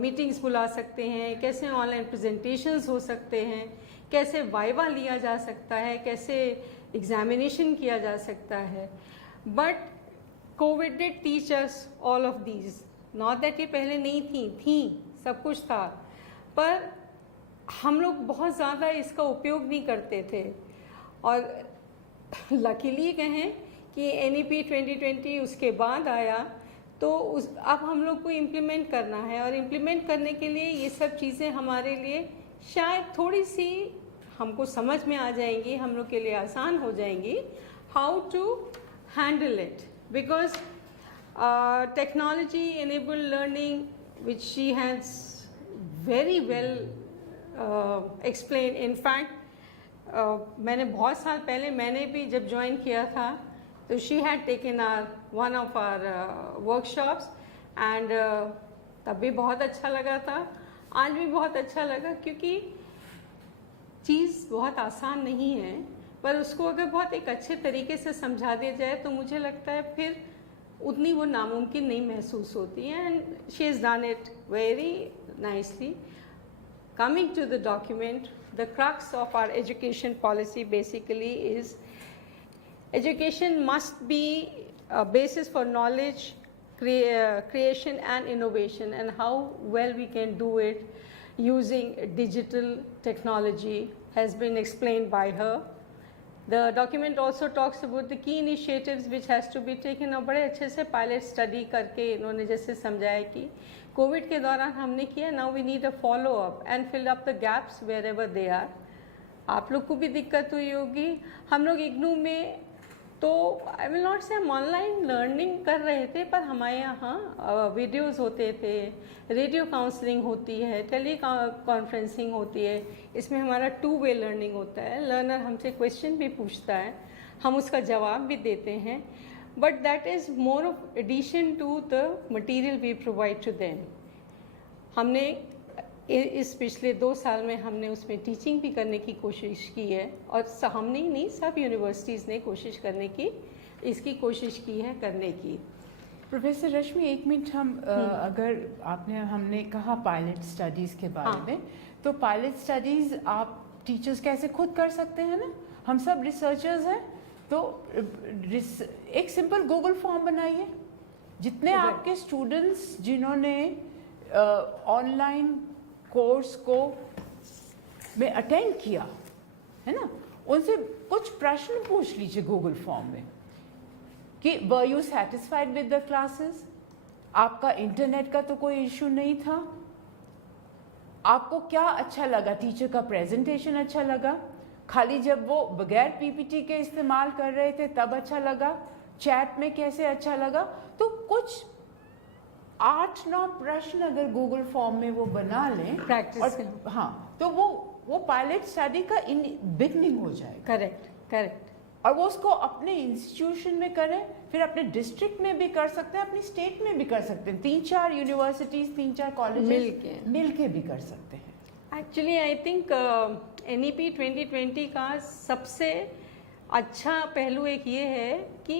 मीटिंग्स बुला सकते हैं, कैसे ऑनलाइन प्रेजेंटेशंस हो सकते हैं, कैसे वाइवा लिया जा सकता है, कैसे एग्जामिनेशन किया जा सकता है. But Covid did teach us all of these. Not that ये पहले नहीं थी, सब कुछ था, पर हम लोग बहुत ज़्यादा इसका उपयोग नहीं करते थे. और लकीली कहें कि NEP-2020 उसके बाद आया, तो अब हम लोग को इम्प्लीमेंट करना है. और इम्प्लीमेंट करने के लिए ये सब चीज़ें हमारे लिए शायद थोड़ी सी हमको समझ में आ जाएंगी, हम लोग के लिए आसान हो जाएंगी. How to handle it, because technology enabled learning which she has very well explained. In fact, मैंने बहुत साल पहले मैंने भी जब ज्वाइन किया था तो she had taken one of our workshops and तब भी बहुत अच्छा लगा था, आज भी बहुत अच्छा लगा, क्योंकि चीज़ बहुत आसान नहीं है, पर उसको अगर बहुत एक अच्छे तरीके से समझा दिया जाए तो मुझे लगता है फिर उतनी वो नामुमकिन नहीं महसूस होती है. And she is done it very nicely. Coming to the document, the crux of our education policy basically is education must be a basis for knowledge, creation and innovation, and how well we can do it using digital technology has been explained by her. The document also talks about the key initiatives which has to be taken. और बड़े अच्छे से pilot study करके इन्होंने जैसे समझाया कि Covid के दौरान हमने किया, now we need a follow up and fill up the gaps wherever they are. आप लोग को भी दिक्कत हुई होगी. हम लोग इग्नू में तो आई विल नॉट से हम ऑनलाइन लर्निंग कर रहे थे, पर हमारे यहाँ वीडियोज़ होते थे, रेडियो काउंसलिंग होती है, टेली कॉन्फ्रेंसिंग होती है. इसमें हमारा 2 वे लर्निंग होता है. लर्नर हमसे क्वेश्चन भी पूछता है, हम उसका जवाब भी देते हैं, but that is more of addition to the material we provide to them. हमने इस पिछले 2 साल में हमने उसमें टीचिंग भी करने की कोशिश की है, और हमने ही नहीं, सब यूनिवर्सिटीज़ ने कोशिश करने की, इसकी कोशिश की है करने की. प्रोफेसर रश्मि, 1 मिनट हम अगर हमने कहा पायलट स्टडीज़ के बारे में, तो पायलट स्टडीज़ आप टीचर्स कैसे खुद कर सकते हैं ना. हम सब रिसर्चर्स हैं, तो एक सिंपल गूगल फॉर्म बनाइए. जितने आपके स्टूडेंट्स जिन्होंने ऑनलाइन कोर्स को में अटेंड किया है ना, उनसे कुछ प्रश्न पूछ लीजिए गूगल फॉर्म में कि were you satisfied with the classes, आपका इंटरनेट का तो कोई इशू नहीं था, आपको क्या अच्छा लगा, टीचर का प्रेजेंटेशन अच्छा लगा, खाली जब वो बगैर पीपीटी के इस्तेमाल कर रहे थे तब अच्छा लगा, चैट में कैसे अच्छा लगा। तो कुछ 8-9 प्रश्न अगर गूगल फॉर्म में वो बना लें प्रैक्टिस, हाँ, तो वो पायलट स्टडी का बिगनिंग हो जाएगा। Correct correct. और वो उसको अपने इंस्टीट्यूशन में करें, फिर अपने डिस्ट्रिक्ट में भी कर सकते हैं, अपनी स्टेट में भी कर सकते हैं, 3-4 यूनिवर्सिटीज 3-4 कॉलेजेस मिलके भी कर सकते हैं। एक्चुअली आई थिंक NEP 2020 का सबसे अच्छा पहलू एक ये है कि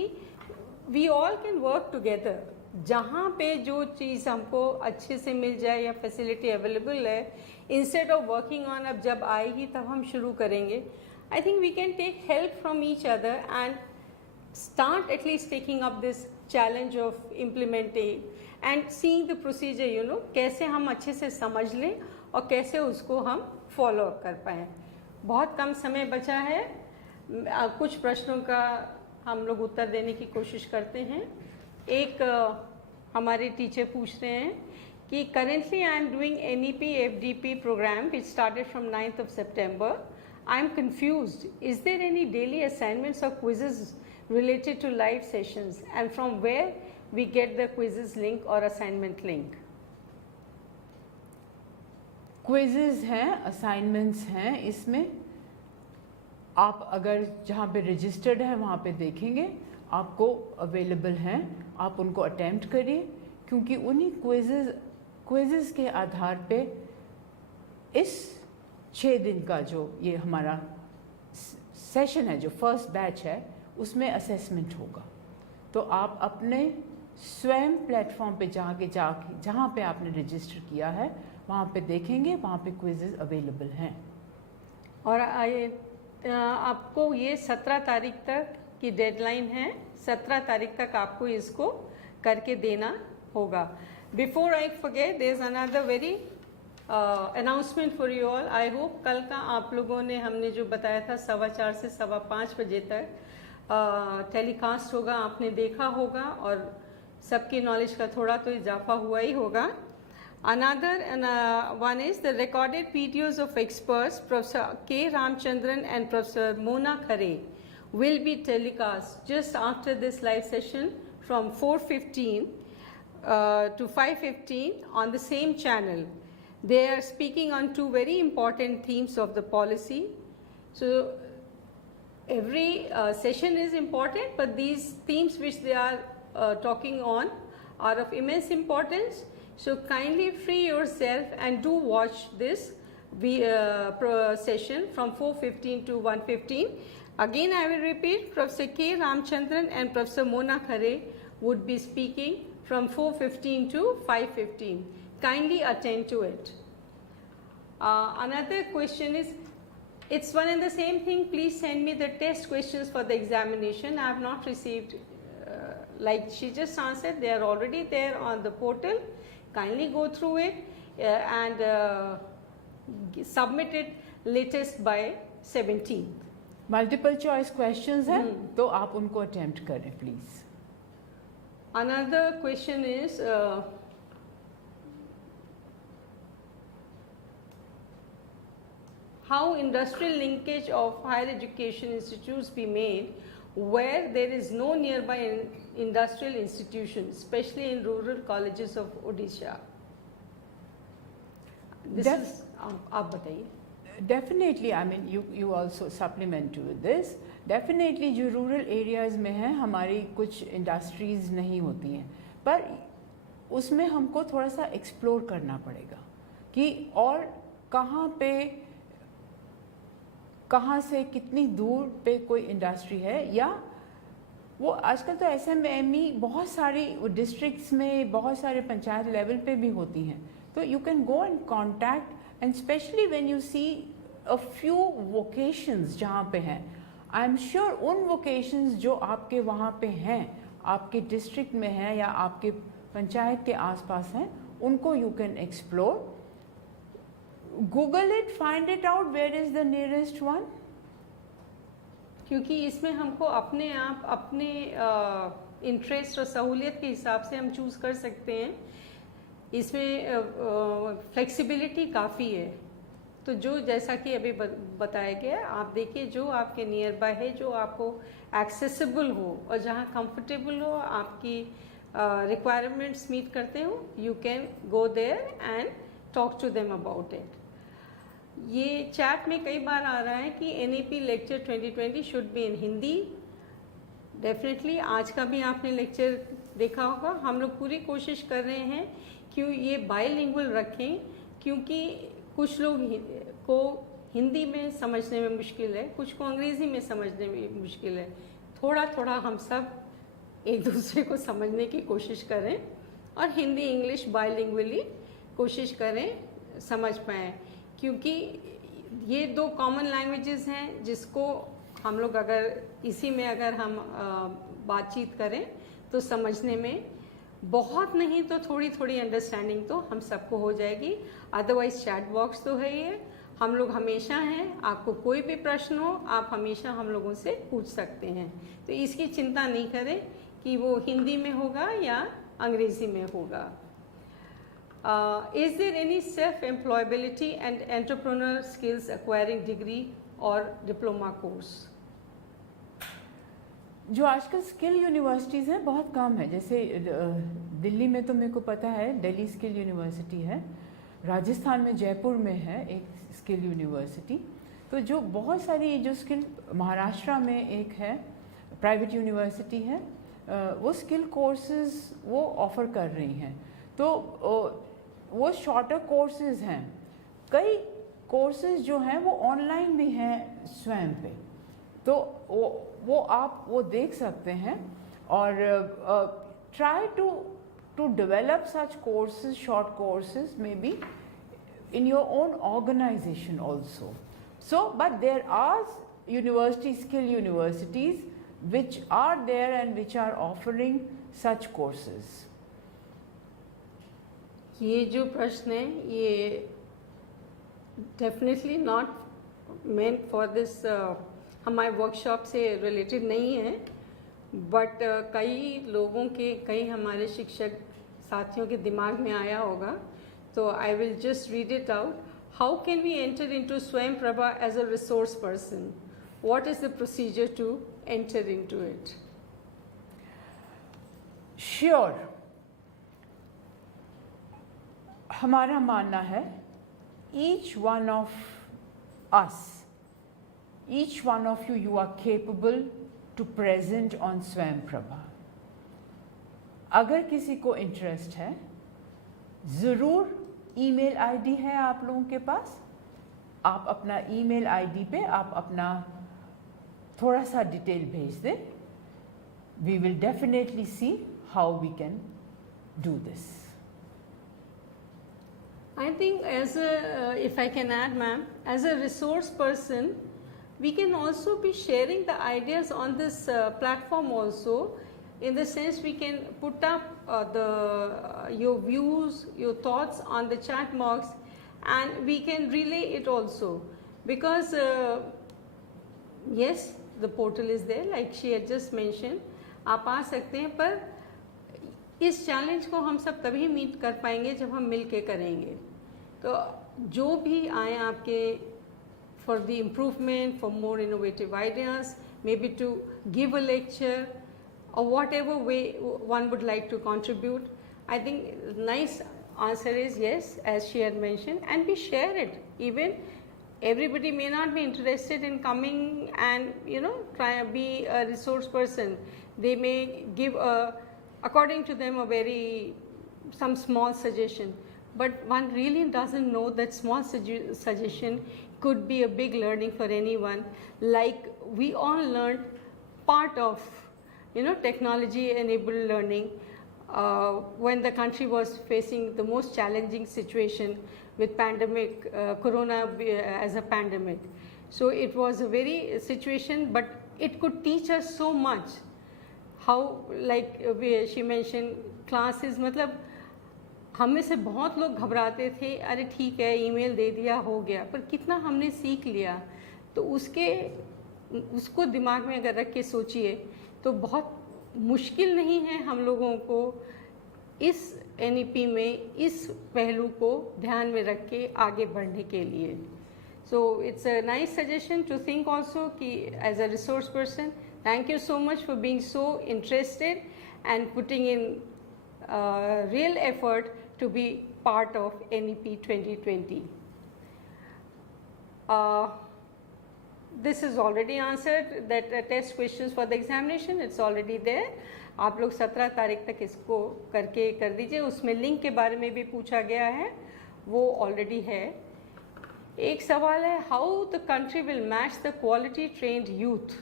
we all can work together. जहाँ पे जो चीज़ हमको अच्छे से मिल जाए या फैसिलिटी अवेलेबल है, इंस्टेड ऑफ वर्किंग ऑन अब जब आएगी तब हम शुरू करेंगे, I think we can take help from each other and start at least taking up this challenge of implementing and seeing the procedure, you know, कैसे हम अच्छे से समझ लें और कैसे उसको हम फॉलो अप कर पाएँ। बहुत कम समय बचा है, कुछ प्रश्नों का हम लोग उत्तर देने की कोशिश करते हैं। एक हमारे टीचर पूछ रहे हैं कि currently I am doing NEP FDP programme which started from 9th of September. I am confused. Is there any daily assignments or quizzes related to live sessions, and from where we get the quizzes link or assignment link? Quizzes हैं, assignments हैं, इसमें आप अगर जहाँ पे registered है वहाँ पे देखेंगे, आपको अवेलेबल हैं, आप उनको अटेम्प्ट करिए, क्योंकि उन्हीं क्विजेज के आधार पे इस 6 दिन का जो ये हमारा सेशन है, जो फर्स्ट बैच है, उसमें असेसमेंट होगा। तो आप अपने स्वयं प्लेटफॉर्म पे जहाँ पे आपने रजिस्टर किया है वहाँ पे देखेंगे, वहाँ पे क्विजेज अवेलेबल हैं। और आपको ये 17 तारीख तक की डेडलाइन है, 17 तारीख तक आपको इसको करके देना होगा। Before I forget, there is another very announcement for you all. I hope कल का आप लोगों ने, हमने जो बताया था 4:15 से 5:15 बजे तक टेलीकास्ट होगा, आपने देखा होगा और सबकी नॉलेज का थोड़ा तो इजाफा हुआ ही होगा। Another one is the recorded videos of experts, Professor K. Ramchandran and Professor Mona Khare, will be telecast just after this live session from 4:15 to 5:15 on the same channel. They are speaking on 2 very important themes of the policy. So every session is important, but these themes which they are talking on are of immense importance. So kindly free yourself and do watch this session from 4:15 to 1:15. Again, I will repeat, Professor K. Ramchandran and Professor Mona Khare would be speaking from 4:15 to 5:15. Kindly attend to it. Another question is, it's one and the same thing. Please send me the test questions for the examination. I have not received, like she just answered, they are already there on the portal. Kindly go through it and submit it latest by 17th. Multiple choice questions हैं, तो आप उनको attempt करें please. Another question is, how industrial linkage of higher education institutes be made where there is no nearby industrial institution, especially in rural colleges of Odisha? This is, आप बताइए। Definitely, I mean you also supplement to this. Definitely जो rural areas में हैं, हमारी कुछ industries नहीं होती हैं, पर उसमें हमको थोड़ा सा एक्सप्लोर करना पड़ेगा कि और कहाँ से कितनी दूर पे कोई इंडस्ट्री है, या वो आजकल तो SMME बहुत सारी डिस्ट्रिक्ट्स में, बहुत सारे पंचायत लेवल पे भी होती हैं, तो you can go and contact, and specially when you see a few vocations जहाँ पे हैं, आई एम श्योर उन वोकेशंस जो आपके वहाँ पे हैं, आपके डिस्ट्रिक्ट में हैं या आपके पंचायत के आसपास हैं, उनको you can explore. Google it, find it out where is the nearest one. क्योंकि इसमें हमको अपने आप अपने इंटरेस्ट और सहूलियत के हिसाब से हम चूज़ कर सकते हैं। इसमें फ्लेक्सिबिलिटी काफ़ी है, तो जो जैसा कि अभी बताया गया, आप देखिए जो आपके नियर बाय है, जो आपको एक्सेसिबल हो और जहाँ कंफर्टेबल हो, आपकी रिक्वायरमेंट्स मीट करते हो, you can go there and talk to them about it. ये चैट में कई बार आ रहा है कि NEP lecture 2020 should be in Hindi. Definitely आज का भी आपने लेक्चर देखा होगा। हम लोग पूरी कोशिश कर रहे हैं कि ये बाइलिंगुअल रखें, क्योंकि कुछ लोग को हिंदी में समझने में मुश्किल है, कुछ को अंग्रेज़ी में समझने में मुश्किल है। थोड़ा थोड़ा हम सब एक दूसरे को समझने की कोशिश करें और हिंदी इंग्लिश बाइलिंगुअली कोशिश करें समझ पाएँ, क्योंकि ये दो कॉमन लैंग्वेजेस हैं जिसको हम लोग अगर इसी में अगर हम बातचीत करें तो समझने में बहुत नहीं तो थोड़ी थोड़ी अंडरस्टैंडिंग तो हम सबको हो जाएगी। अदरवाइज चैट बॉक्स तो है ही है, हम लोग हमेशा हैं, आपको कोई भी प्रश्न हो आप हमेशा हम लोगों से पूछ सकते हैं। तो इसकी चिंता नहीं करें कि वो हिंदी में होगा या अंग्रेज़ी में होगा। Is there any self-employability and entrepreneurial skills acquiring degree or diploma course? जो आजकल स्किल यूनिवर्सिटीज़ हैं बहुत कम है। जैसे दिल्ली में तो मेरे को पता है दिल्ली स्किल यूनिवर्सिटी है, राजस्थान में जयपुर में है एक स्किल यूनिवर्सिटी। तो जो बहुत सारी जो स्किल, महाराष्ट्र में एक है प्राइवेट यूनिवर्सिटी है, वो स्किल कोर्सेज वो ऑफ़र कर रही हैं। तो वो शॉर्टर कोर्सेज हैं। कई कोर्सेज जो हैं वो ऑनलाइन भी हैं स्वयं पे, तो वो आप वो देख सकते हैं। और try to develop such courses, short courses may be in your own organization also. So, but there are universities, skill universities, which are there and which are offering such courses. ये जो प्रश्न है ये definitely not meant for this, हमारे workshop से related नहीं है, but कई लोगों के, कई हमारे शिक्षक साथियों के दिमाग में आया होगा। So I will just read it out. How can we enter into Swayam Prabha as a resource person? What is the procedure to enter into it? Sure. हमारा मानना है each one of us, each one of you are capable to present on Swayam Prabha. अगर किसी को interest है, ज़रूर email ID है आप लोगों के पास, आप अपना ईमेल आईडी पे आप अपना थोड़ा सा डिटेल भेज दें। We will definitely see how we can do this. I think as a, if I can add, ma'am, as a resource person, we can also be sharing the ideas on this platform also. In the sense, we can put up your views, your thoughts on the chat box, and we can relay it also. Because yes, the portal is there, like she had just mentioned. आप आ सकते हैं, पर इस challenge को हम सब तभी meet कर पाएंगे जब हम मिल के करेंगे। तो जो भी आए आपके for the improvement, for more innovative ideas, maybe to give a lecture, or whatever way one would like to contribute. I think nice answer is yes, as she had mentioned, and we share it. Even everybody may not be interested in coming and try and be a resource person. They may give according to them some small suggestion, but one really doesn't know that small suggestion could be a big learning for anyone. Like we all learned part of technology-enabled learning when the country was facing the most challenging situation with pandemic, corona as a pandemic. So it was a very situation, but it could teach us so much. How, like she mentioned, classes, matlab, हम में से बहुत लोग घबराते थे, अरे ठीक है ईमेल दे दिया हो गया, पर कितना हमने सीख लिया। तो उसको दिमाग में अगर रख के सोचिए तो बहुत मुश्किल नहीं है हम लोगों को इस NEP में इस पहलू को ध्यान में रख के आगे बढ़ने के लिए। So it's a nice suggestion to think also कि as a resource person, thank you so much for being so interested and putting in real effort to be part of NEP 2020. This is already answered, that test questions for the examination, it's already there. आप लोग 17 तारीख तक इसको करके कर दीजिए। उसमें link के बारे में भी पूछा गया है, वो ऑलरेडी है। एक सवाल है, how the country will match the quality trained youth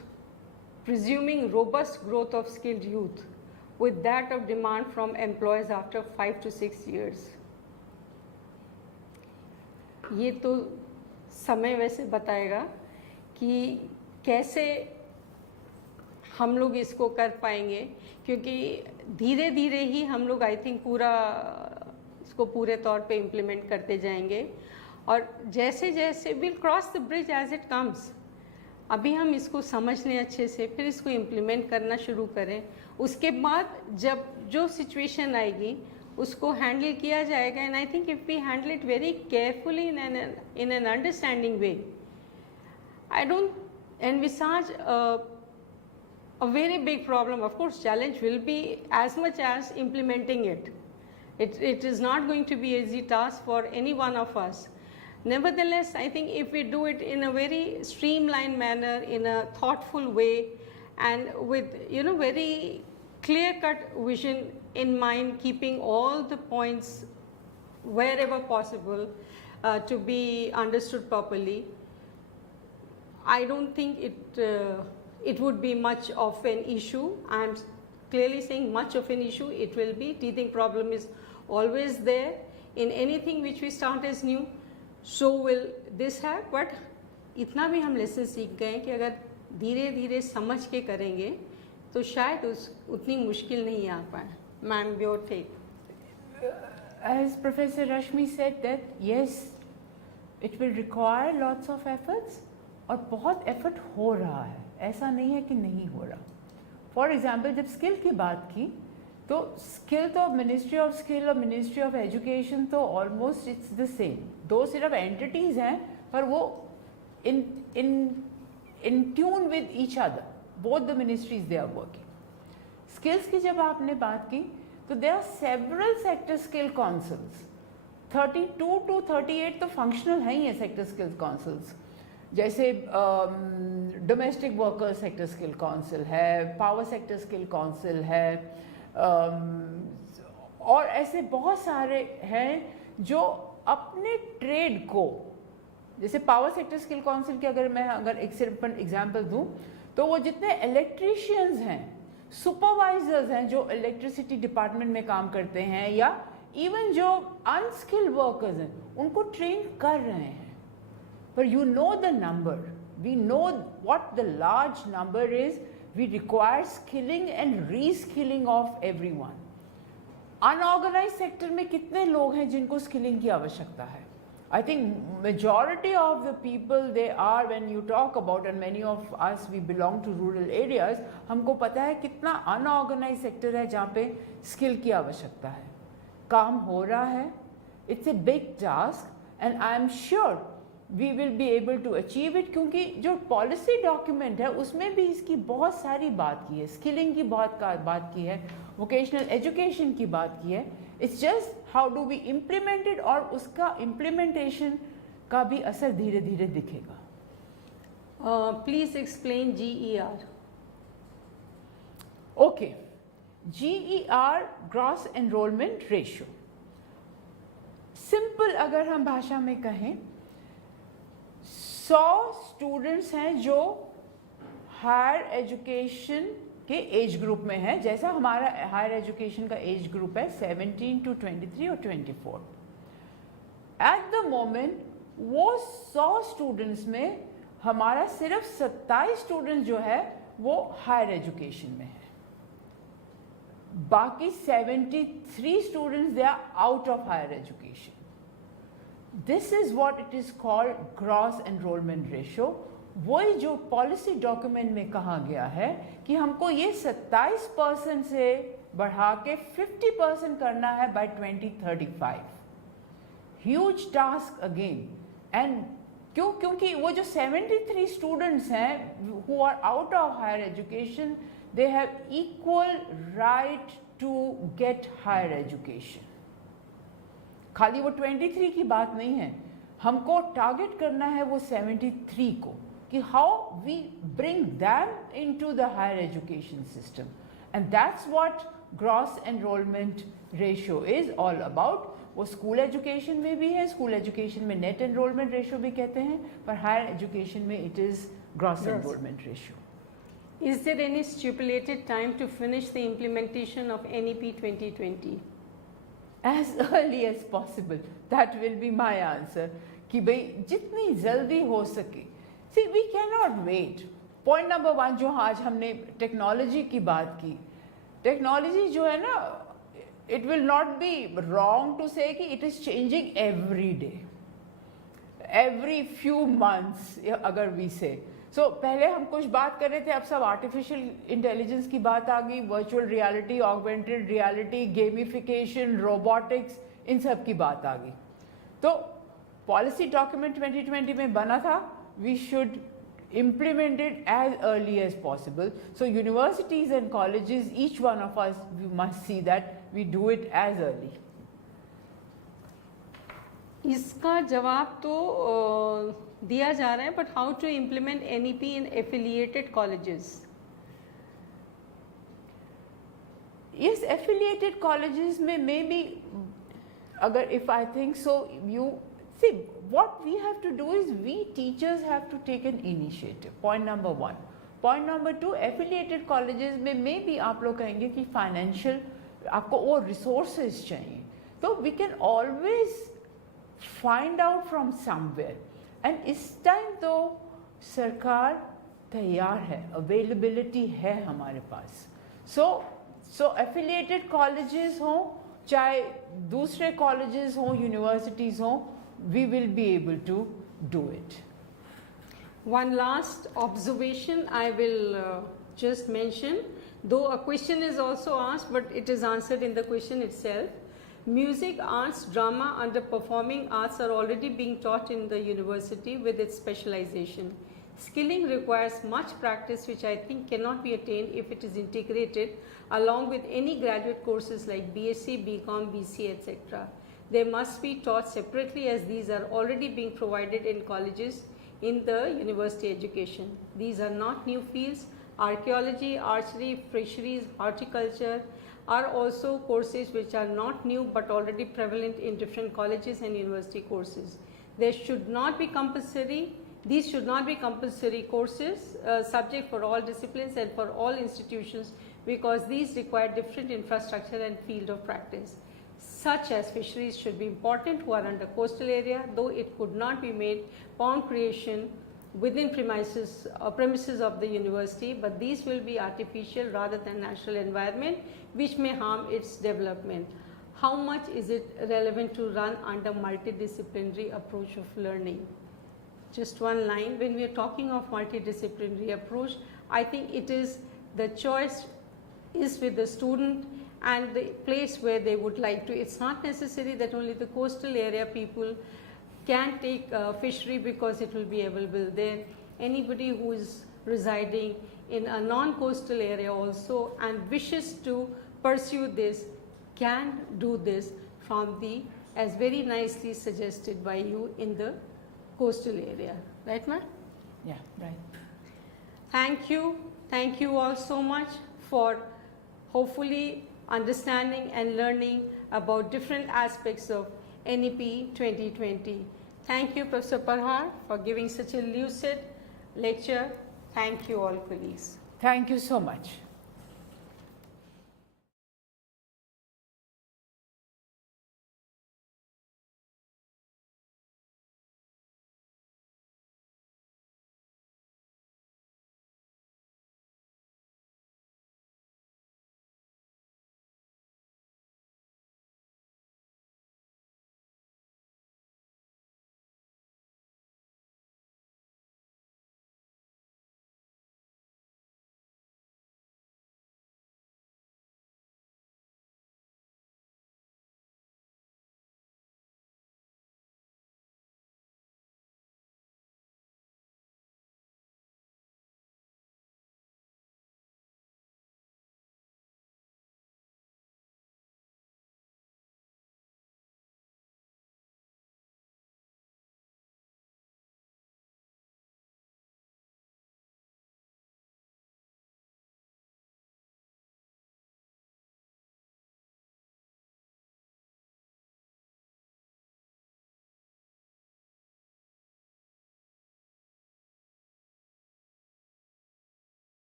presuming robust growth of skilled youth with that of demand from employers after 5 to 6 years. ये तो समय वैसे बताएगा कि कैसे हम लोग इसको कर पाएंगे, क्योंकि धीरे धीरे ही हम लोग आई थिंक इसको पूरे तौर पे इम्प्लीमेंट करते जाएंगे, और जैसे जैसे will cross the bridge as it comes. अभी हम इसको समझ लें अच्छे से, फिर इसको इम्प्लीमेंट करना शुरू करें, उसके बाद जब जो सिचुएशन आएगी उसको हैंडल किया जाएगा। And I think if we handle it very carefully in an understanding way, I don't envisage a very big problem. Of course, challenge will be as much as implementing it. It is not going to be an easy task for any one of us. Nevertheless, I think if we do it in a very streamlined manner, in a thoughtful way, and with very clear-cut vision in mind, keeping all the points wherever possible to be understood properly, I don't think it would be much of an issue. I am clearly saying much of an issue it will be. Teething problem is always there in anything which we start as new. So will this have, but इतना भी हम lesson सीख गए कि अगर धीरे धीरे समझ के करेंगे तो शायद उतनी मुश्किल नहीं आ पाए। Ma'am, your take. As Professor Rashmi said that yes, it will require lots of efforts, और बहुत एफर्ट हो रहा है, ऐसा नहीं है कि नहीं हो रहा। फॉर एग्जाम्पल जब स्किल की बात की तो स्किल तो मिनिस्ट्री ऑफ स्किल और मिनिस्ट्री ऑफ एजुकेशन तो ऑलमोस्ट इट्स द सेम, दो सिर्फ एंटिटीज़ हैं पर वो in tune with each other, both the ministries they are working. Skills की जब आपने बात की तो there are several sector skill councils, 32 to 38 तो फंक्शनल हैं ही है सेक्टर स्किल काउंसिल्स, जैसे domestic worker sector skill council है, पावर सेक्टर स्किल काउंसिल है, और ऐसे बहुत सारे हैं जो अपने ट्रेड को, जैसे पावर सेक्टर स्किल काउंसिल के अगर एक सिंपल एग्जांपल दूं तो वो जितने इलेक्ट्रीशियंस हैं, सुपरवाइजर्स हैं जो इलेक्ट्रिसिटी डिपार्टमेंट में काम करते हैं, या इवन जो अनस्किल्ड वर्कर्स हैं उनको ट्रेन कर रहे हैं। But you know the number, we know what the large number is, we require skilling and reskilling of everyone. Unorganized sector में कितने लोग हैं जिनको skilling की आवश्यकता है? I think majority of the people they are, when you talk about, and many of us we belong to rural areas, हमको पता है कितना unorganized sector है जहाँ पे skill की आवश्यकता है। काम हो रहा है, it's a big task, and I am sure we will be able to achieve it, क्योंकि जो पॉलिसी डॉक्यूमेंट है उसमें भी इसकी बहुत सारी बात की है, स्किलिंग की बहुत बात की है, वोकेशनल एजुकेशन की बात की है। It's just how do we implement it, और उसका इम्प्लीमेंटेशन का भी असर धीरे धीरे दिखेगा। Please explain GER। Okay, GER gross enrolment ratio. Simple अगर हम भाषा में कहें, 100 स्टूडेंट्स हैं जो हायर एजुकेशन के एज ग्रुप में है, जैसा हमारा हायर एजुकेशन का एज ग्रुप है 17 to 23 और 24। एट द मोमेंट वो 100 स्टूडेंट्स में हमारा सिर्फ 27 स्टूडेंट्स जो है वो हायर एजुकेशन में है। बाकी 73 students, they are out of higher education. This is what it is called gross enrollment ratio. वही जो पॉलिसी डॉक्यूमेंट में कहा गया है कि हमको ये 27% से बढ़ा के 50% करना है by 2035. Huge task again. And क्योंकि वो जो 73 students हैं who are out of higher education, they have equal right to get higher education. खाली वो 23 की बात नहीं है, हमको टारगेट करना है वो 73 को कि how we bring them into the higher education system, and that's what gross enrollment ratio is all about. वो स्कूल एजुकेशन में भी है, स्कूल एजुकेशन में नेट एनरोलमेंट रेशियो भी कहते हैं, पर हायर एजुकेशन में it is gross enrolment ratio. Is there any stipulated time to finish the implementation of NEP 2020? As early as possible. That will be my answer. कि भाई जितनी जल्दी हो सके. See, we cannot wait. Point number one, जो आज हमने technology की बात की, टेक्नोलॉजी जो है ना, it will not be wrong to say कि it is changing every day, every few months अगर we say. So पहले हम कुछ बात कर रहे थे, अब सब आर्टिफिशियल इंटेलिजेंस की बात आ गई, virtual reality, augmented reality, gamification, robotics, इन सब की बात आ गई. तो पॉलिसी डॉक्यूमेंट 2020 में बना था, we should implement it as early as possible. So universities and colleges, each one of us, we must see that we do it as early. इसका जवाब तो दिया जा रहा है, but how to implement NEP in affiliated colleges? Yes, affiliated colleges में maybe, अगर if I think so, you see, what we have to do is we teachers have to take an initiative. Point number one. Point number two, affiliated colleges में maybe आप लोग कहेंगे कि financial आपको वो resources चाहिए, तो we can always find out from somewhere. And इस time तो सरकार तैयार है, availability है हमारे पास. So affiliated colleges हों, चाहे दूसरे colleges हों, universities हों, we will be able to do it. One last observation I will just mention, though a question is also asked, but it is answered in the question itself. Music, arts, drama under performing arts are already being taught in the university with its specialization. Skilling requires much practice, which I think cannot be attained if it is integrated along with any graduate courses like BSc, BCom, BCA, etc. They must be taught separately, as these are already being provided in colleges in the university education. These are not new fields. Archaeology, archery, fisheries, horticulture are also courses which are not new but already prevalent in different colleges and university courses. They should not be compulsory. These should not be compulsory courses, subject for all disciplines and for all institutions, because these require different infrastructure and field of practice. Such as fisheries should be important who are under coastal area, though it could not be made pond creation within premises of the university, but these will be artificial rather than natural environment, which may harm its development. How much is it relevant to run under multidisciplinary approach of learning? Just one line, when we are talking of multidisciplinary approach, I think it is the choice is with the student and the place where they would like to. It's not necessary that only the coastal area people can take fishery because it will be available there. Anybody who is residing in a non-coastal area also and wishes to pursue this can do this from the, as very nicely suggested by you, in the coastal area. Right, ma'am? Yeah, right. Thank you all so much for hopefully understanding and learning about different aspects of NEP 2020. Thank you, Professor Parhar, for giving such a lucid lecture. Thank you all, colleagues. Thank you so much.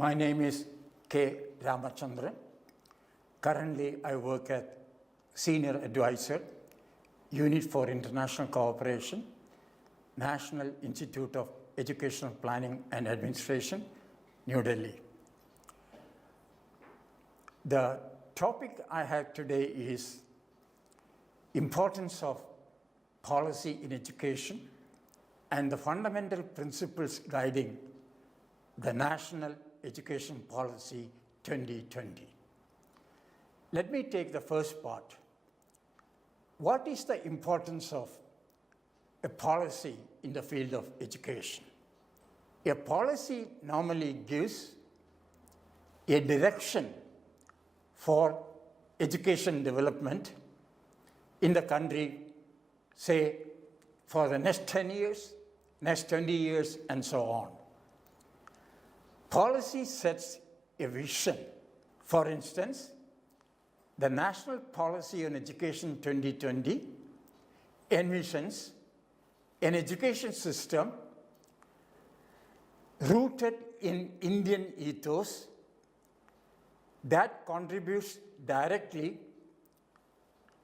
My name is K. Ramachandran. Currently, I work as Senior Advisor, Unit for International Cooperation, National Institute of Educational Planning and Administration, New Delhi. The topic I have today is importance of policy in education and the fundamental principles guiding the National Education Policy 2020. Let me take the first part. What is the importance of a policy in the field of education? A policy normally gives a direction for education development in the country, say, for the next 10 years, next 20 years, and so on. Policy sets a vision. For instance, the National Policy on Education 2020 envisions an education system rooted in Indian ethos that contributes directly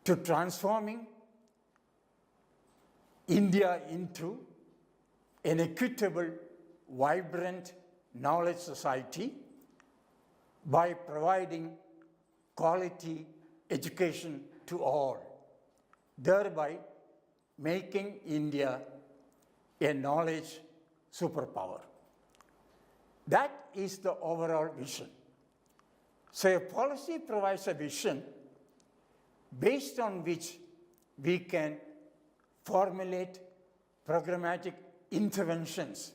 to transforming India into an equitable, vibrant knowledge society by providing quality education to all, thereby making India a knowledge superpower. That is the overall vision. So a policy provides a vision based on which we can formulate programmatic interventions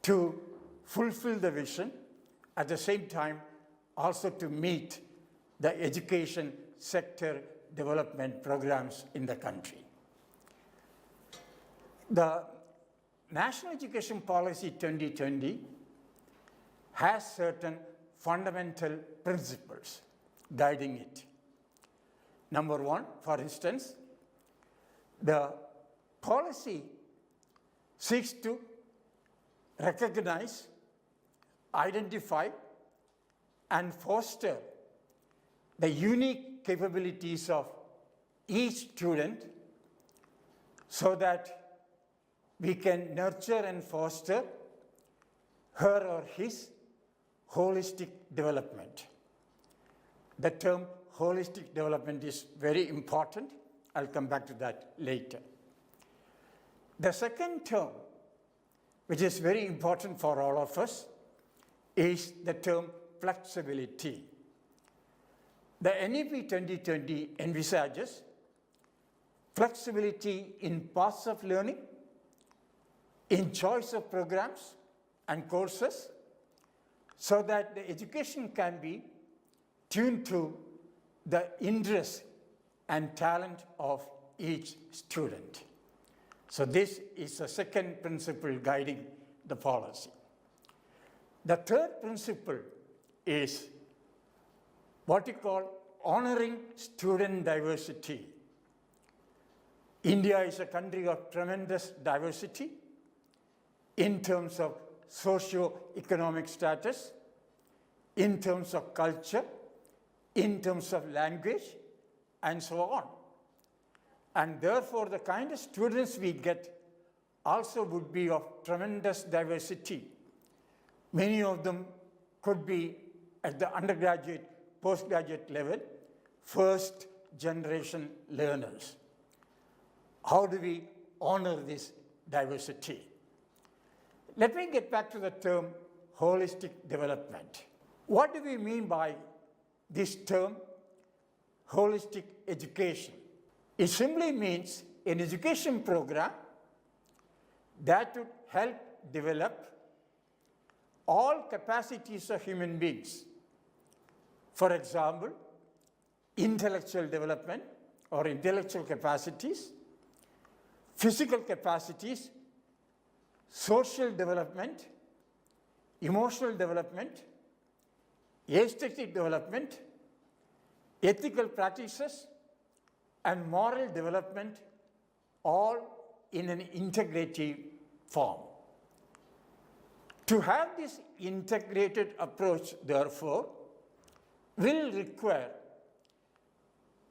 to fulfill the vision, at the same time also to meet the education sector development programs in the country. The National Education Policy 2020 has certain fundamental principles guiding it. Number one, for instance, the policy seeks to recognize, identify, and foster the unique capabilities of each student so that we can nurture and foster her or his holistic development. The term holistic development is very important. I'll come back to that later. The second term, which is very important for all of us, is the term flexibility. The NEP-2020 envisages flexibility in paths of learning, in choice of programs and courses, so that the education can be tuned to the interest and talent of each student. So this is the second principle guiding the policy. The third principle is what we call honoring student diversity. India is a country of tremendous diversity in terms of socio-economic status, in terms of culture, in terms of language, and so on. And therefore, the kind of students we get also would be of tremendous diversity. Many of them could be at the undergraduate, postgraduate level, first generation learners. How do we honor this diversity? Let me get back to the term holistic development. What do we mean by this term, holistic education? It simply means an education program that would help develop all capacities of human beings. For example, intellectual development or intellectual capacities, physical capacities, social development, emotional development, aesthetic development, ethical practices, and moral development, all in an integrative form. To have this integrated approach, therefore, will require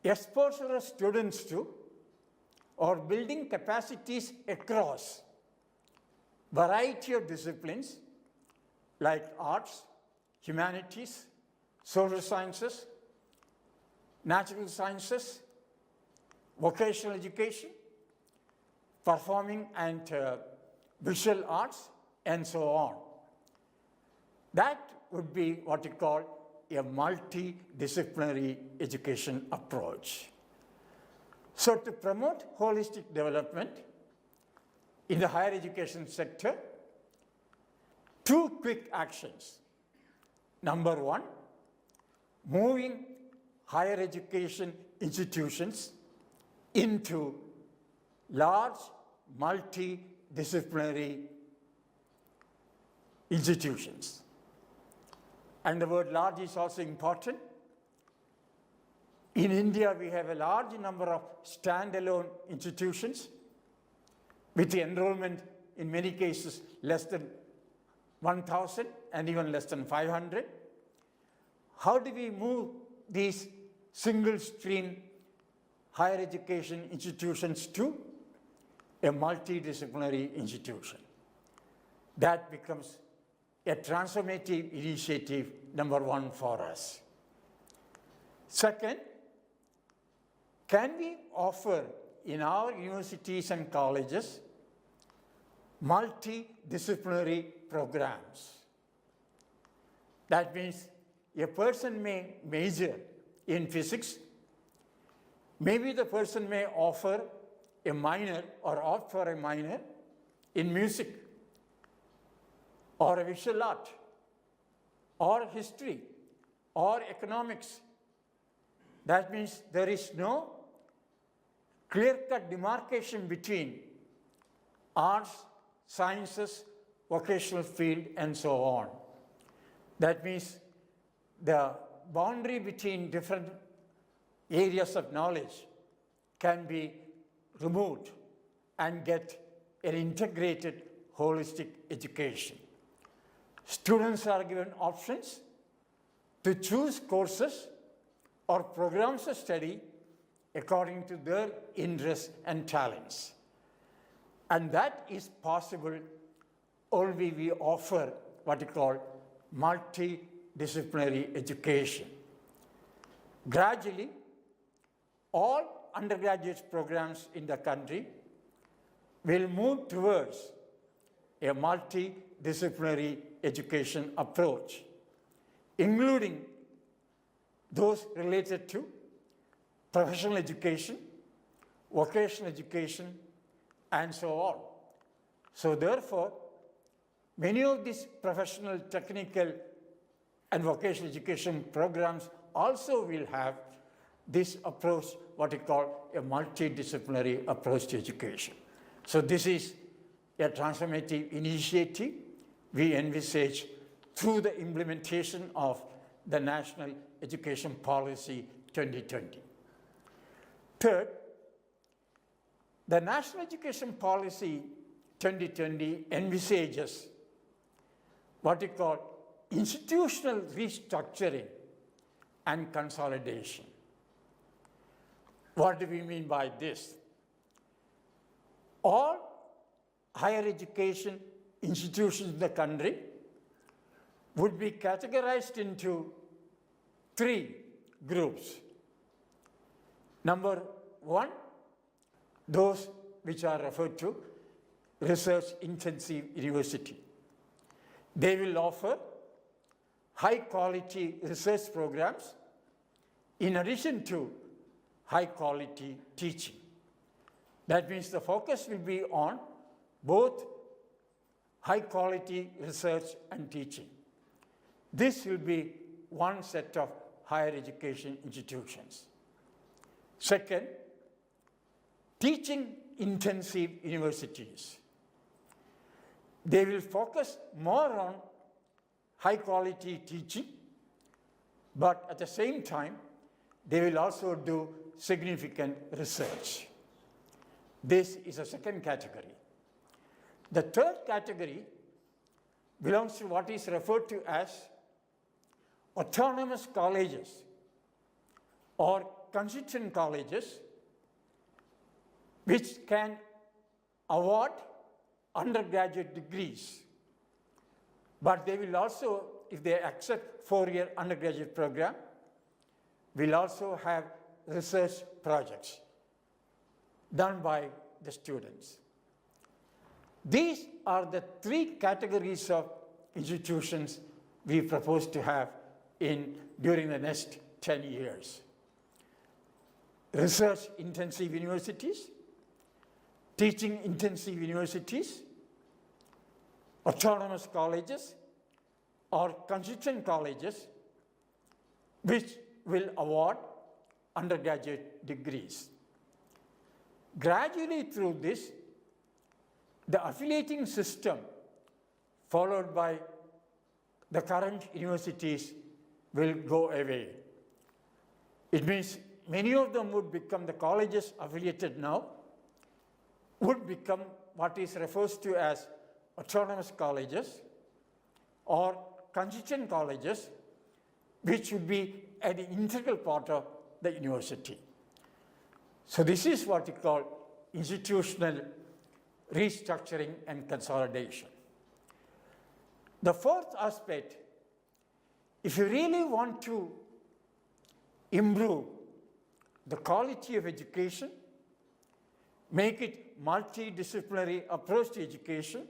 exposure of students to or building capacities across variety of disciplines like arts, humanities, social sciences, natural sciences, vocational education, performing and visual arts, and so on. That would be what you call a multidisciplinary education approach. So to promote holistic development in the higher education sector, two quick actions. Number one, moving higher education institutions into large multidisciplinary institutions. And the word large is also important. In India, we have a large number of standalone institutions with the enrollment in many cases less than 1,000 and even less than 500. How do we move these single stream higher education institutions to a multidisciplinary institution? That becomes a transformative initiative, number one, for us. Second, can we offer in our universities and colleges multidisciplinary programs? That means a person may major in physics, maybe the person may offer a minor or opt for a minor in music or a visual art or history or economics. That means there is no clear-cut demarcation between arts, sciences, vocational field, and so on. That means the boundary between different areas of knowledge can be removed and get an integrated holistic education. Students are given options to choose courses or programs of study according to their interests and talents. And that is possible only we offer what we call multidisciplinary education. Gradually, all undergraduate programs in the country will move towards a multidisciplinary education approach, including those related to professional education, vocational education, and so on. So therefore, many of these professional, technical, and vocational education programs also will have this approach, what we call a multidisciplinary approach to education. So this is a transformative initiative we envisage through the implementation of the National Education Policy 2020. Third, the National Education Policy 2020 envisages what we call institutional restructuring and consolidation. What do we mean by this? All higher education institutions in the country would be categorized into three groups. Number one, those which are referred to research-intensive university. They will offer high-quality research programs in addition to high-quality teaching. That means the focus will be on both high-quality research and teaching. This will be one set of higher education institutions. Second, teaching-intensive universities. They will focus more on high-quality teaching, but at the same time, they will also do significant research. This is a second category. The third category belongs to what is referred to as autonomous colleges or constituent colleges, which can award undergraduate degrees. But they will also, if they accept 4-year undergraduate program, will also have research projects done by the students. These are the 3 categories of institutions we propose to have during the next 10 years. Research-intensive universities, teaching-intensive universities, autonomous colleges, or constituent colleges, which will award undergraduate degrees. Gradually through this, the affiliating system followed by the current universities will go away. It means many of them would become, the colleges affiliated now, would become what is referred to as autonomous colleges or constituent colleges, which would be an integral part of the university. So this is what we call institutional restructuring and consolidation. The 4th aspect, if you really want to improve the quality of education, make it multidisciplinary approach to education,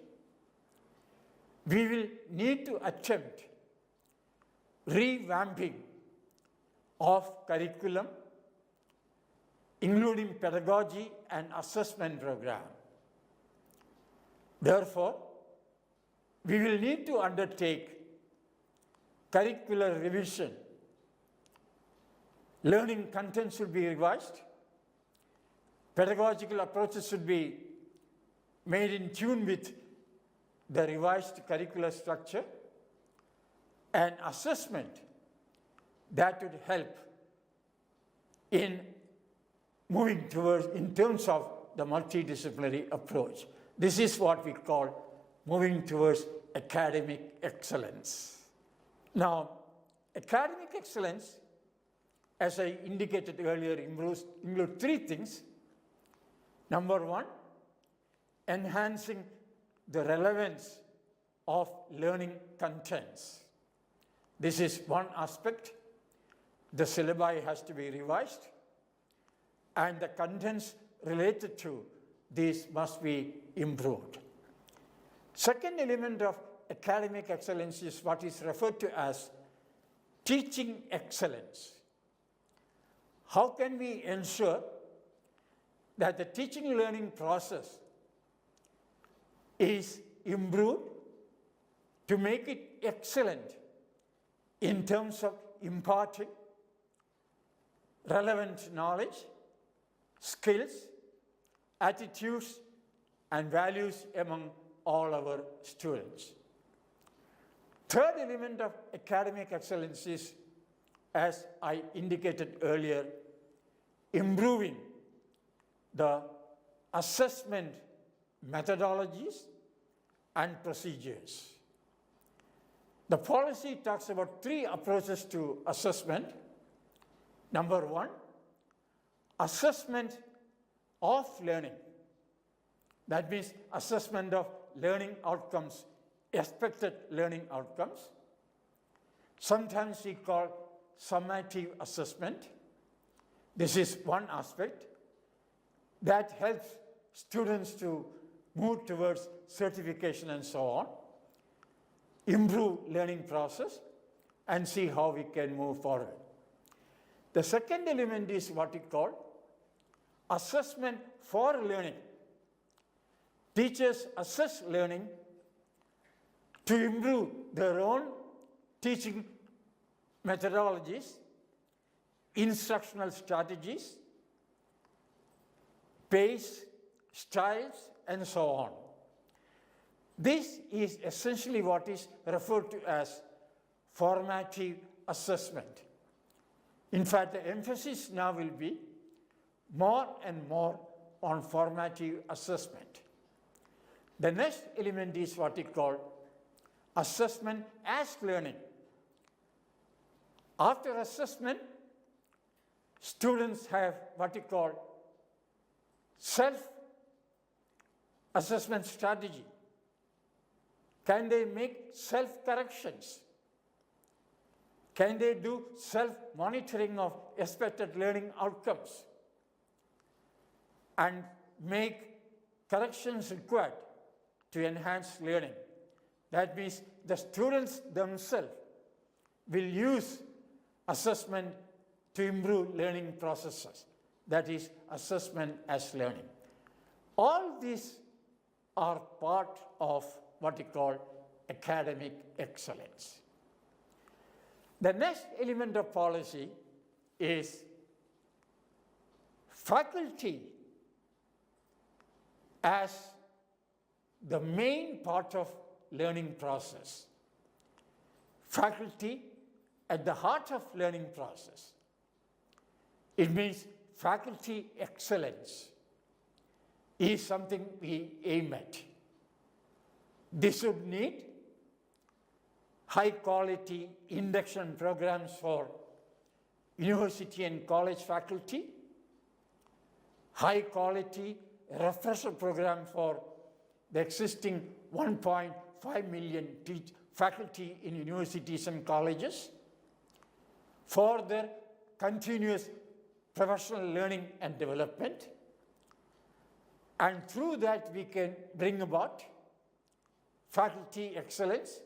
we will need to attempt revamping of curriculum, including pedagogy and assessment program. Therefore, we will need to undertake curricular revision. Learning content should be revised. Pedagogical approaches should be made in tune with the revised curricular structure, and assessment that would help in moving towards, in terms of the multidisciplinary approach. This is what we call moving towards academic excellence. Now, academic excellence, as I indicated earlier, includes 3 things. Number 1, enhancing the relevance of learning contents. This is one aspect. The syllabi has to be revised, and the contents related to these must be improved. Second element of academic excellence is what is referred to as teaching excellence. How can we ensure that the teaching learning process is improved to make it excellent in terms of imparting relevant knowledge, skills, attitudes, and values among all our students? Third element of academic excellence is, as I indicated earlier, improving the assessment methodologies and procedures. The policy talks about 3 approaches to assessment. Number 1, assessment of learning. That means assessment of learning outcomes, expected learning outcomes. Sometimes we call summative assessment. This is one aspect that helps students to move towards certification and so on, improve learning process, and see how we can move forward. The second element is what we call assessment for learning. Teachers assess learning to improve their own teaching methodologies, instructional strategies, pace, styles, and so on. This is essentially what is referred to as formative assessment. In fact, the emphasis now will be more and more on formative assessment. The next element is what we call assessment as learning. After assessment, students have what you call self-assessment strategy. Can they make self-corrections? Can they do self-monitoring of expected learning outcomes and make corrections required to enhance learning? That means the students themselves will use assessment to improve learning processes. That is assessment as learning. All these are part of what we call academic excellence. The next element of policy is faculty as the main part of learning process. Faculty at the heart of learning process. It means faculty excellence is something we aim at. This would need high quality induction programs for university and college faculty, high quality refresher program for the existing 1.5 million faculty in universities and colleges, for their continuous professional learning and development, and through that we can bring about faculty excellence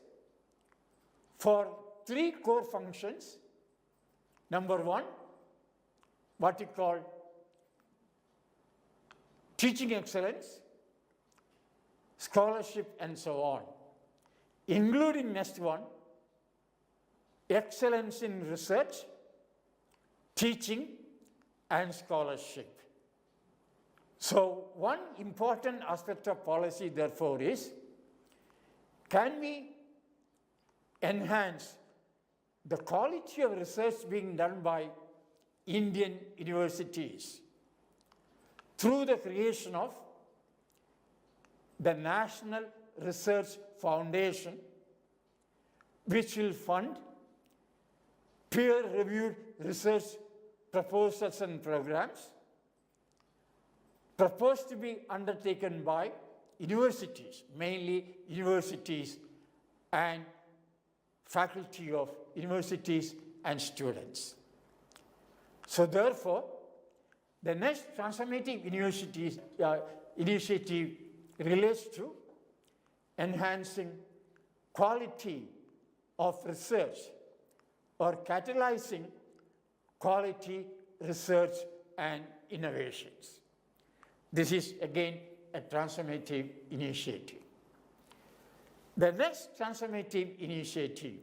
for three core functions. Number one, what we call teaching excellence, scholarship, and so on, including next one, excellence in research, teaching, and scholarship. So one important aspect of policy, therefore, is can we enhance the quality of research being done by Indian universities through the creation of the National Research Foundation, which will fund peer-reviewed research proposals and programs proposed to be undertaken by universities, mainly universities and faculty of universities and students. So therefore, the next transformative initiative relates to enhancing quality of research or catalyzing quality research and innovations. This is again a transformative initiative. The next transformative initiative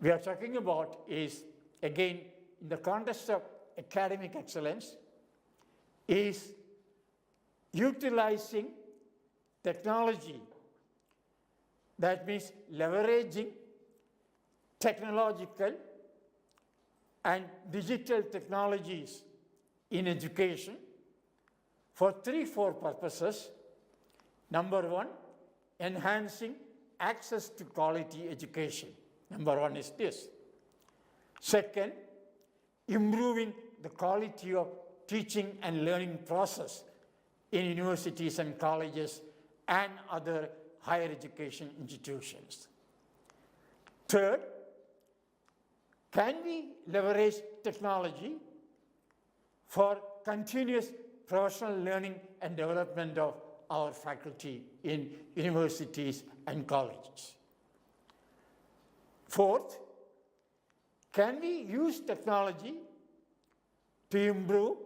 we are talking about is, again, in the context of academic excellence, is utilizing technology. That means leveraging technological and digital technologies in education for 3-4 purposes. Number one, enhancing access to quality education. Number one is this. Second, improving the quality of teaching and learning process in universities and colleges and other higher education institutions. Third, can we leverage technology for continuous professional learning and development of our faculty in universities and colleges? Fourth, can we use technology to improve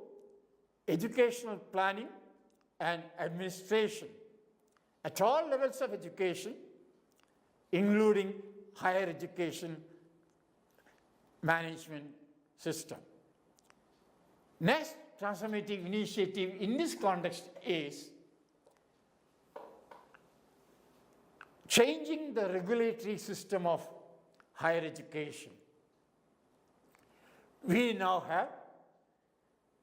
educational planning and administration at all levels of education, including higher education management system? Next transformative initiative in this context is changing the regulatory system of higher education. We now have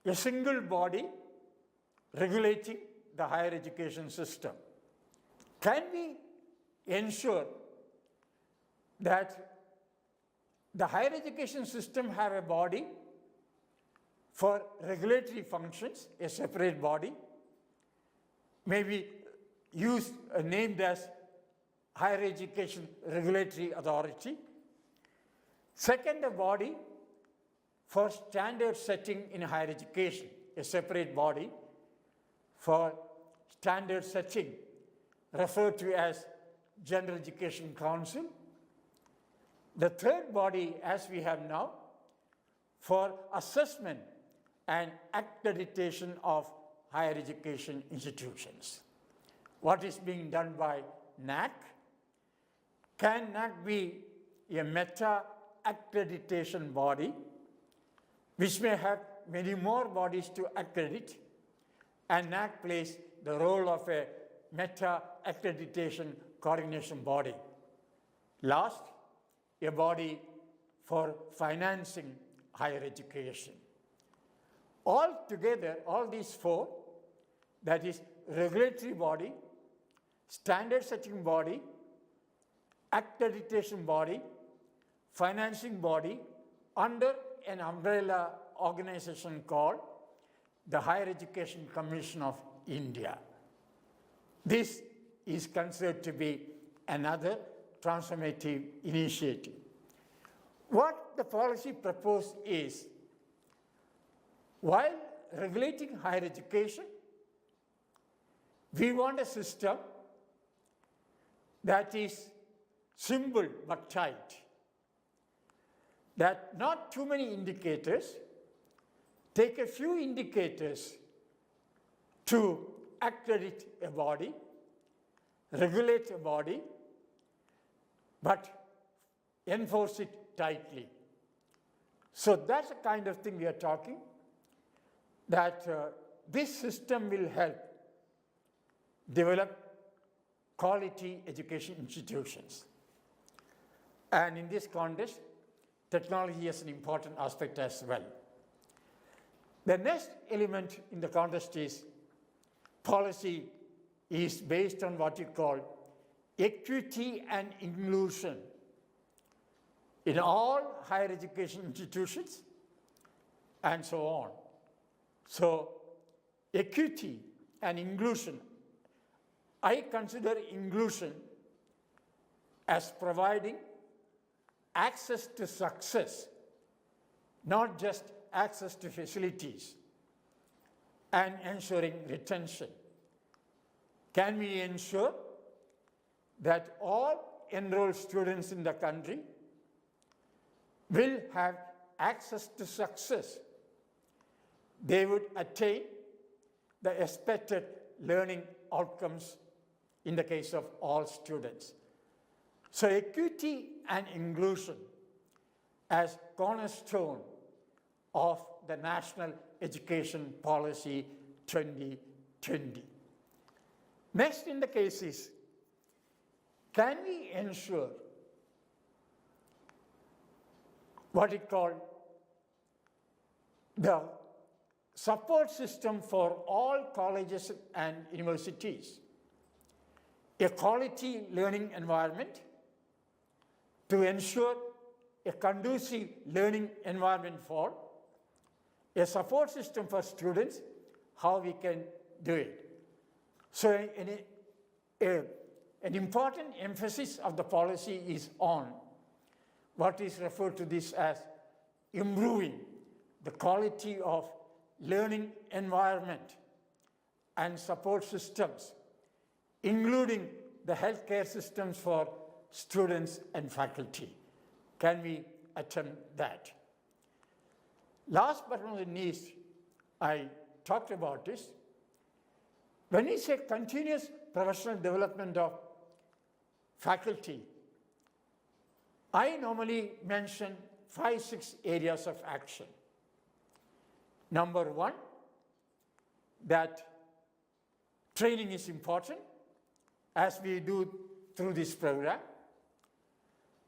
a single body regulating the higher education system. Can we ensure that the higher education system have a body for regulatory functions, a separate body, maybe named as Higher Education Regulatory Authority. Second, a body for standard setting in higher education, a separate body for standard setting, referred to as General Education Council. The third body, as we have now, for assessment and accreditation of higher education institutions. What is being done by NAC? Can NAC be a meta-accreditation body, which may have many more bodies to accredit, and NAC plays the role of a meta-accreditation coordination body. Last, a body for financing higher education. All together, all these four, that is regulatory body, standard setting body, accreditation body, financing body, under an umbrella organization called the Higher Education Commission of India. This is considered to be another transformative initiative. What the policy proposed is, while regulating higher education, we want a system that is simple but tight, that not too many indicators, take a few indicators to accredit a body, regulate a body, but enforce it tightly. So that's the kind of thing we are talking, that this system will help develop quality education institutions. And in this context, technology is an important aspect as well. The next element in the context is policy is based on what you call equity and inclusion in all higher education institutions and so on. So equity and inclusion, I consider inclusion as providing access to success, not just access to facilities, and ensuring retention. Can we ensure that all enrolled students in the country will have access to success? They would attain the expected learning outcomes in the case of all students. So equity and inclusion as cornerstone of the National Education Policy 2020. Next in the case is, can we ensure what we call the support system for all colleges and universities, a quality learning environment to ensure a conducive learning environment for, a support system for students, how we can do it. So an important emphasis of the policy is on what is referred to this as improving the quality of learning environment and support systems, including the healthcare systems for students and faculty. Can we attempt that? Last but not least, I talked about this. When we say continuous professional development of faculty, I normally mention 5-6 areas of action. Number one, that training is important, as we do through this program.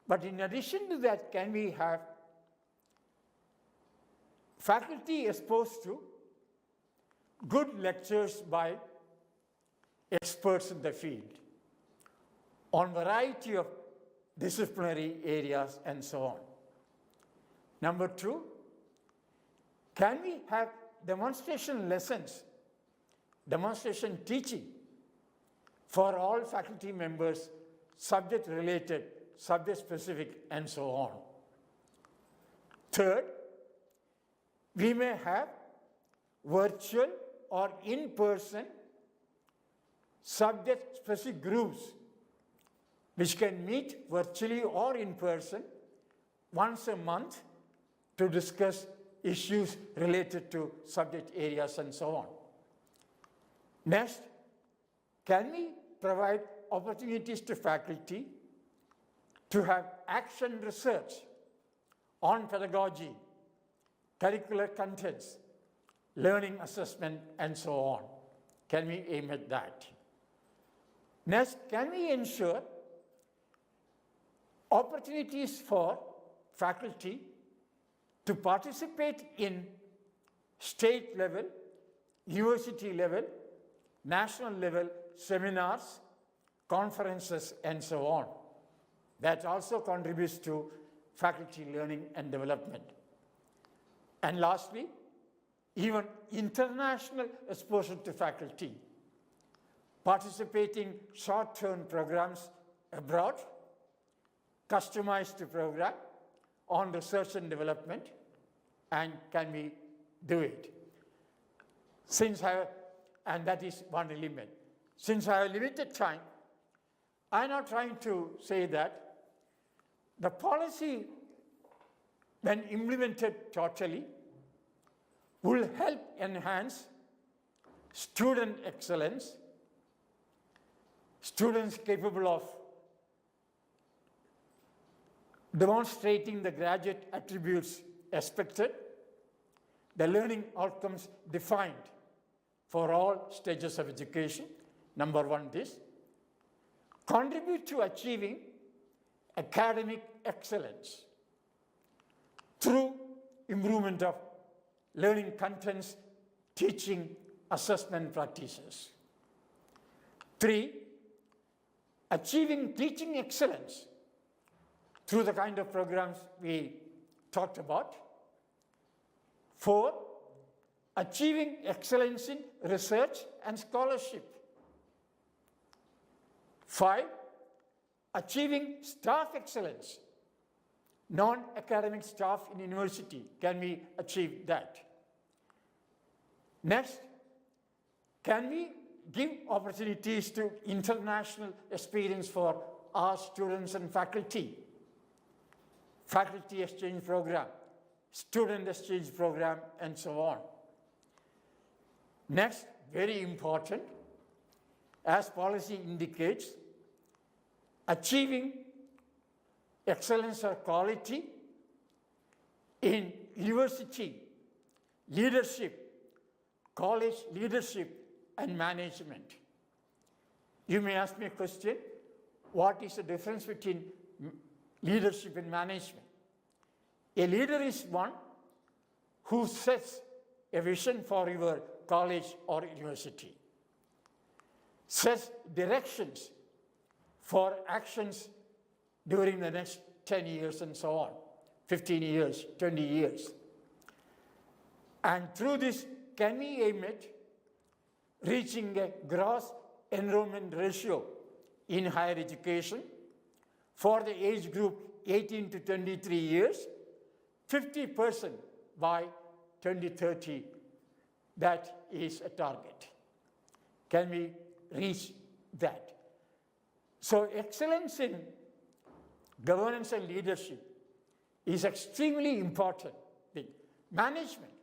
But in addition to that, can we have faculty exposed to good lectures by experts in the field on variety of disciplinary areas, and so on. Number two, can we have demonstration lessons, demonstration teaching for all faculty members, subject related, subject specific, and so on. Third, we may have virtual or in-person subject specific groups which can meet virtually or in person once a month to discuss issues related to subject areas and so on. Next, can we provide opportunities to faculty to have action research on pedagogy, curricular contents, learning assessment, and so on? Can we aim at that? Next, can we ensure opportunities for faculty to participate in state level, university level, national level seminars, conferences, and so on? That also contributes to faculty learning and development. And lastly, even international exposure to faculty, participating short-term programs abroad, customized to program on research and development, and can we do it? And that is one element. Since I have limited time, I'm not trying to say that the policy, when implemented totally, will help enhance student excellence, students capable of demonstrating the graduate attributes expected, the learning outcomes defined for all stages of education. Number one, this. Contribute to achieving academic excellence through improvement of learning contents, teaching, assessment practices. 3, achieving teaching excellence through the kind of programs we talked about. 4, achieving excellence in research and scholarship. 5, achieving staff excellence, non-academic staff in university. Can we achieve that? Next, can we give opportunities to international experience for our students and faculty? Faculty exchange program, student exchange program, and so on. Next, very important, as policy indicates, achieving excellence or quality in university leadership, college leadership, and management. You may ask me a question, what is the difference between leadership and management? A leader is one who sets a vision for your college or university, sets directions for actions during the next 10 years and so on, 15 years, 20 years. And through this, can we aim at reaching a gross enrollment ratio in higher education for the age group 18 to 23 years, 50% by 2030? That is a target. Can we reach that? So excellence in governance and leadership is extremely important thing. Management.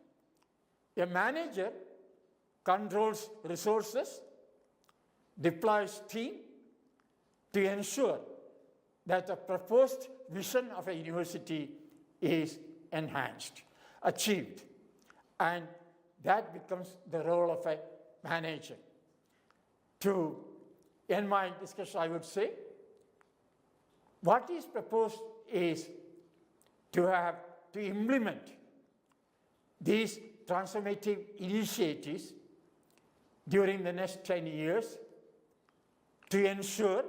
A manager controls resources, deploys team to ensure that the proposed vision of a university is enhanced, achieved. And that becomes the role of a manager. To end my discussion, I would say, what is proposed is to implement these transformative initiatives during the next 10 years to ensure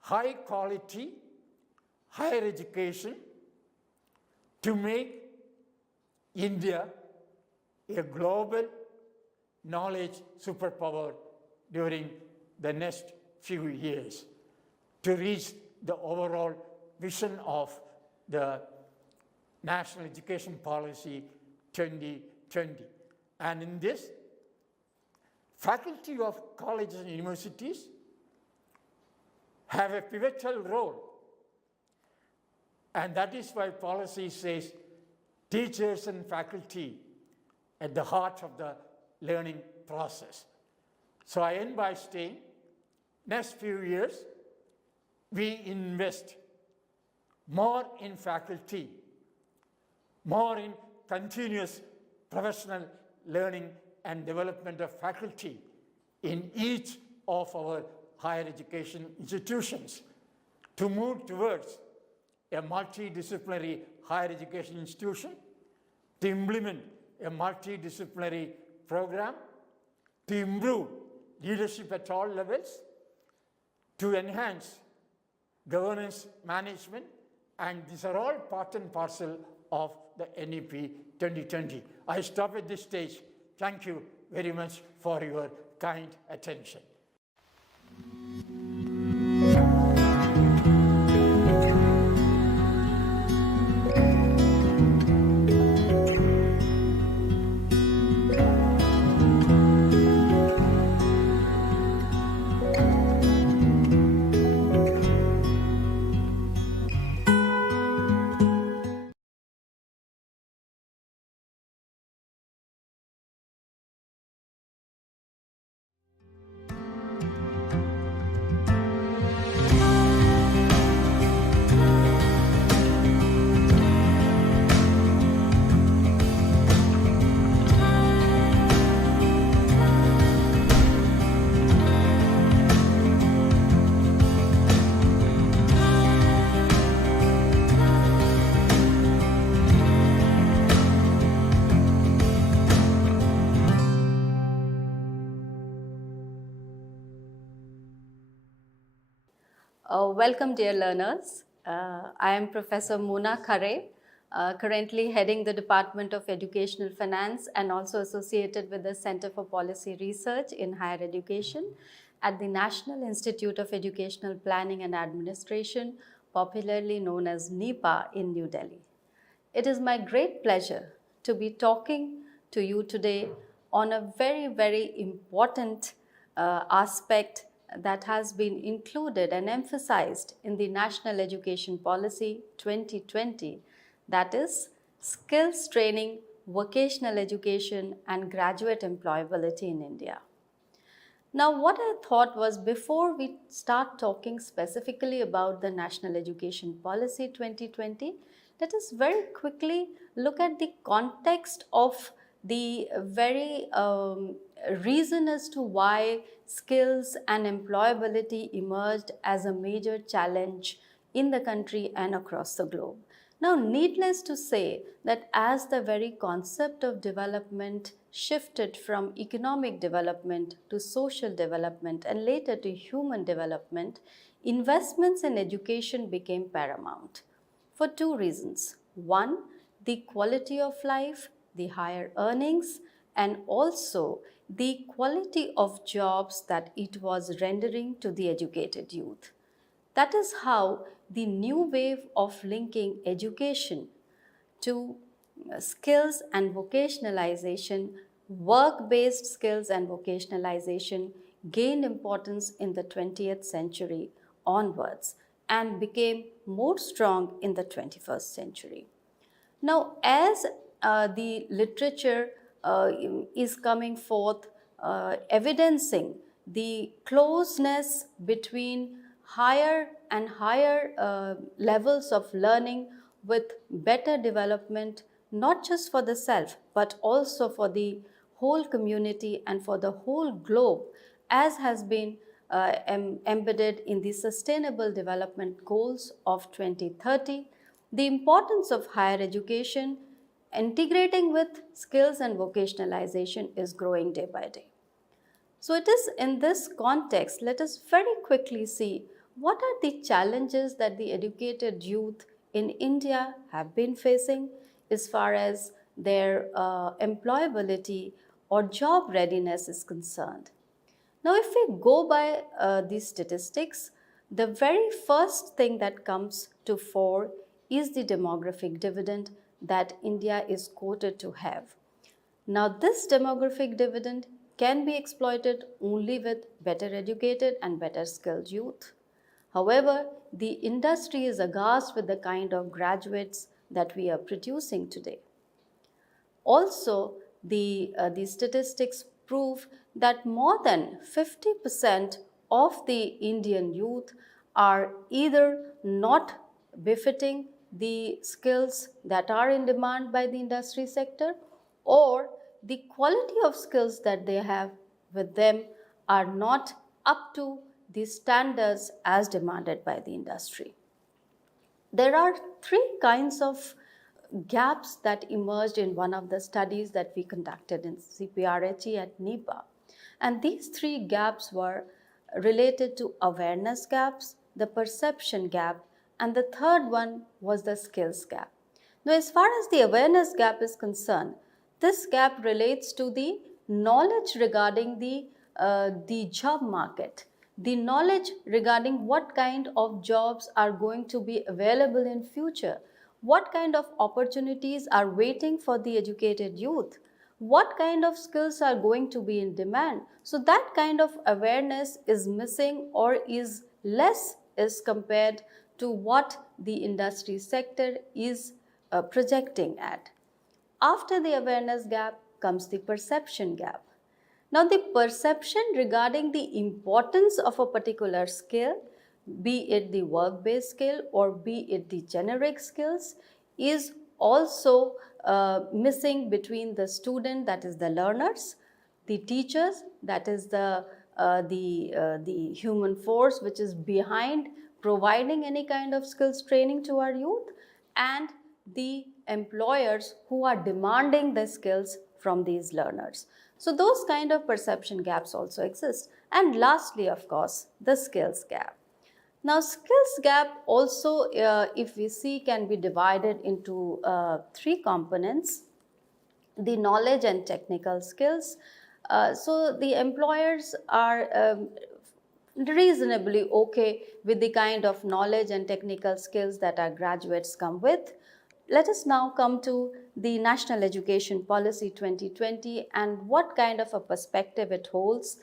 high quality, higher education to make India a global knowledge superpower during the next few years to reach the overall vision of the National Education Policy 2020. And in this, faculty of colleges and universities have a pivotal role. And that is why policy says teachers and faculty at the heart of the learning process. So I end by saying, next few years, we invest more in faculty, more in continuous professional learning and development of faculty in each of our higher education institutions to move towards a multidisciplinary higher education institution, to implement a multidisciplinary program, to improve leadership at all levels, to enhance governance management, and these are all part and parcel of the NEP 2020. I stop at this stage. Thank you very much for your kind attention. Welcome, dear learners. I am Professor Mona Khare, currently heading the Department of Educational Finance and also associated with the Center for Policy Research in Higher Education at the National Institute of Educational Planning and Administration, popularly known as NEPA in New Delhi. It is my great pleasure to be talking to you today on a very, very important aspect that has been included and emphasized in the National Education Policy 2020, that is skills training, vocational education and graduate employability in India. Now, what I thought was, before we start talking specifically about the National Education Policy 2020, let us very quickly look at the context of the very reason as to why skills and employability emerged as a major challenge in the country and across the globe. Now, needless to say that as the very concept of development shifted from economic development to social development and later to human development, investments in education became paramount for two reasons. One, the quality of life, the higher earnings, and also the quality of jobs that it was rendering to the educated youth. That is how the new wave of linking education to skills and vocationalization, work-based skills and vocationalization gained importance in the 20th century onwards and became more strong in the 21st century. Now, as the literature is coming forth evidencing the closeness between higher and higher levels of learning with better development, not just for the self, but also for the whole community and for the whole globe, as has been embedded in the Sustainable Development Goals of 2030, the importance of higher education integrating with skills and vocationalization is growing day by day. So it is in this context, let us very quickly see what are the challenges that the educated youth in India have been facing as far as their employability or job readiness is concerned. Now, if we go by these statistics, the very first thing that comes to fore is the demographic dividend that India is quoted to have. Now, this demographic dividend can be exploited only with better educated and better skilled youth. However, the industry is aghast with the kind of graduates that we are producing today. Also, the statistics prove that more than 50% of the Indian youth are either not befitting the skills that are in demand by the industry sector, or the quality of skills that they have with them are not up to the standards as demanded by the industry. There are three kinds of gaps that emerged in one of the studies that we conducted in CPRHE at NEPA. And these three gaps were related to awareness gaps, the perception gap, and the third one was the skills gap. Now, as far as the awareness gap is concerned, this gap relates to the knowledge regarding the job market, the knowledge regarding what kind of jobs are going to be available in future, what kind of opportunities are waiting for the educated youth, what kind of skills are going to be in demand. So that kind of awareness is missing or is less as compared to what the industry sector is projecting at. After the awareness gap comes the perception gap. Now, the perception regarding the importance of a particular skill, be it the work-based skill or be it the generic skills, is also missing between the student, that is the learners, the teachers, that is the human force which is behind providing any kind of skills training to our youth, and the employers who are demanding the skills from these learners. So those kind of perception gaps also exist. And lastly, of course, the skills gap. Now, skills gap also, if we see, can be divided into three components: the knowledge and technical skills. So the employers are reasonably okay with the kind of knowledge and technical skills that our graduates come with. Let us now come to the National Education Policy 2020 and what kind of a perspective it holds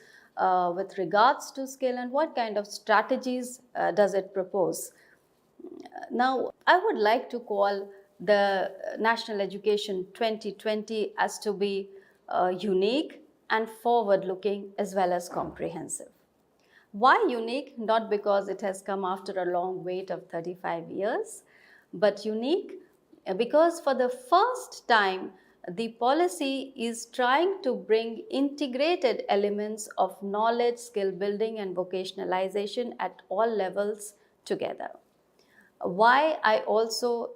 with regards to skill and what kind of strategies does it propose. Now, I would like to call the National Education 2020 as to be unique and forward-looking as well as comprehensive. Why unique? Not because it has come after a long wait of 35 years, but unique because for the first time, the policy is trying to bring integrated elements of knowledge, skill building and vocationalization at all levels together. Why I also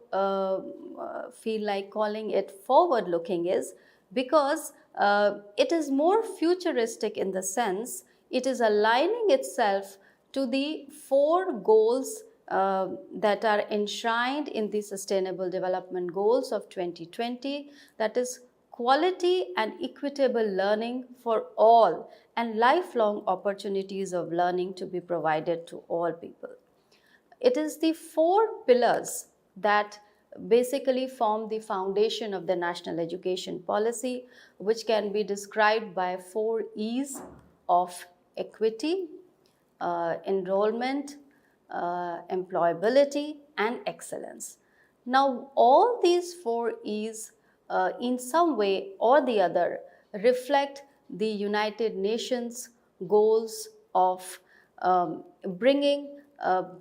feel like calling it forward-looking is because it is more futuristic in the sense it is aligning itself to the 4 goals that are enshrined in the Sustainable Development Goals of 2020, that is quality and equitable learning for all and lifelong opportunities of learning to be provided to all people. It is the 4 pillars that basically form the foundation of the National Education Policy, which can be described by 4 E's of equity, enrollment, employability and excellence. Now, all these 4 E's in some way or the other reflect the United Nations goals of bringing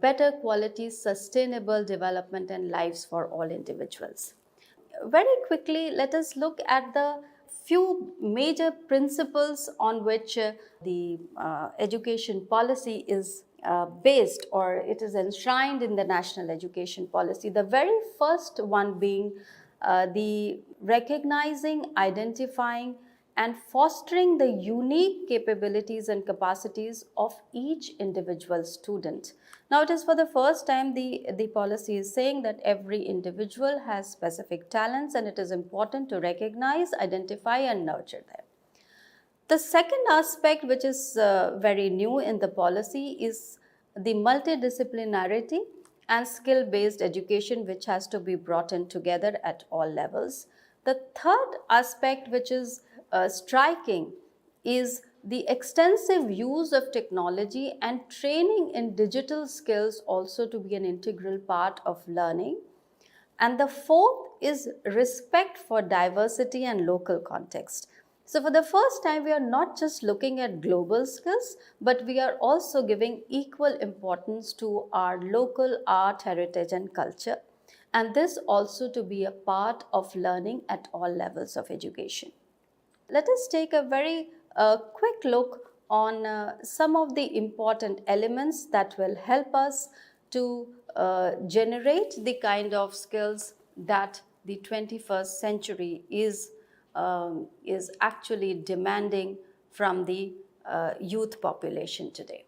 better quality, sustainable development and lives for all individuals. Very quickly, let us look at the few major principles on which the education policy is based, or it is enshrined in the National Education Policy. The very first one being the recognizing, identifying and fostering the unique capabilities and capacities of each individual student. Now, it is for the first time the policy is saying that every individual has specific talents and it is important to recognize, identify and nurture them. The second aspect, which is very new in the policy, is the multidisciplinarity and skill-based education, which has to be brought in together at all levels. The third aspect, which is striking, is the extensive use of technology and training in digital skills also to be an integral part of learning. And the fourth is respect for diversity and local context. So for the first time, we are not just looking at global skills, but we are also giving equal importance to our local art, heritage and culture. And this also to be a part of learning at all levels of education. Let us take a very quick look on some of the important elements that will help us to generate the kind of skills that the 21st century is actually demanding from the youth population today.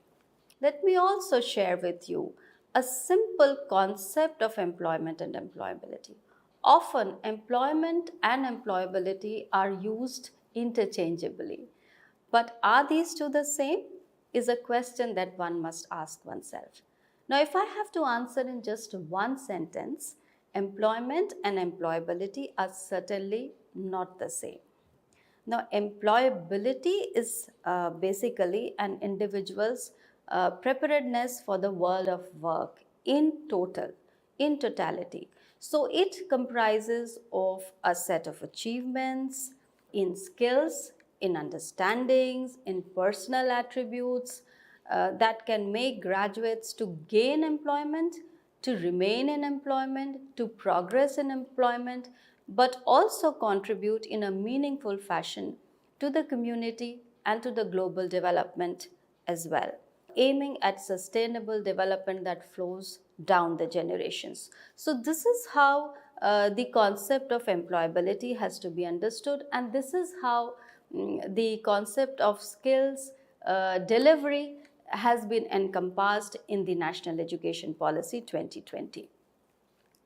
Let me also share with you a simple concept of employment and employability. Often, employment and employability are used interchangeably. But are these two the same? Is a question that one must ask oneself. Now, if I have to answer in just one sentence, employment and employability are certainly not the same. Now, employability is basically an individual's preparedness for the world of work in totality. So, it comprises of a set of achievements in skills, in understandings, in personal attributes that can make graduates to gain employment, to remain in employment, to progress in employment, but also contribute in a meaningful fashion to the community and to the global development as well, aiming at sustainable development that flows down the generations. So this is how the concept of employability has to be understood, and this is how the concept of skills delivery has been encompassed in the National Education Policy 2020.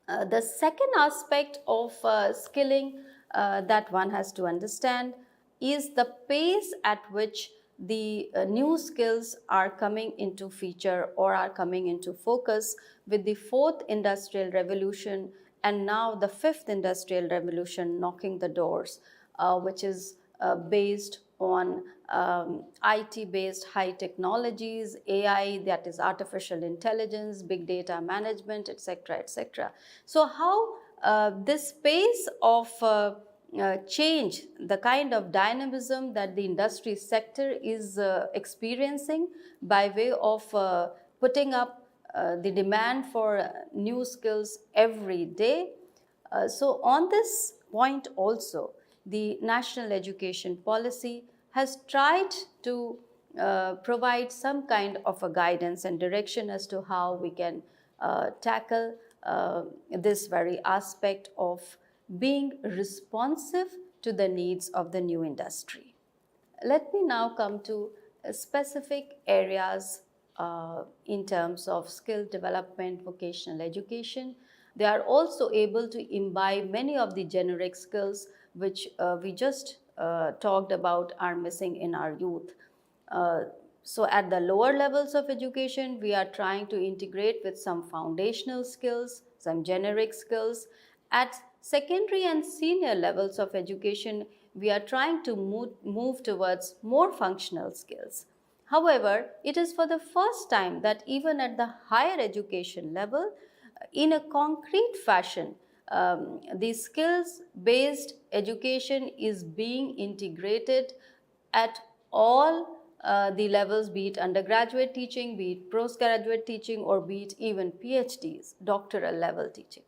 The second aspect of skilling that one has to understand is the pace at which the new skills are coming into feature or are coming into focus with the fourth industrial revolution and now the fifth industrial revolution knocking the doors, which is based on IT-based high technologies, AI, that is artificial intelligence, big data management, etc., etc. So how this pace of change, the kind of dynamism that the industry sector is experiencing by way of putting up the demand for new skills every day. So on this point also, the National Education Policy has tried to provide some kind of a guidance and direction as to how we can tackle this very aspect of being responsive to the needs of the new industry. Let me now come to specific areas in terms of skill development, vocational education. They are also able to imbibe many of the generic skills which we just talked about are missing in our youth. So at the lower levels of education, we are trying to integrate with some foundational skills, some generic skills. At secondary and senior levels of education, we are trying to move towards more functional skills. However, it is for the first time that even at the higher education level, in a concrete fashion, the skills-based education is being integrated at all the levels, be it undergraduate teaching, be it postgraduate teaching, or be it even PhDs, doctoral level teaching.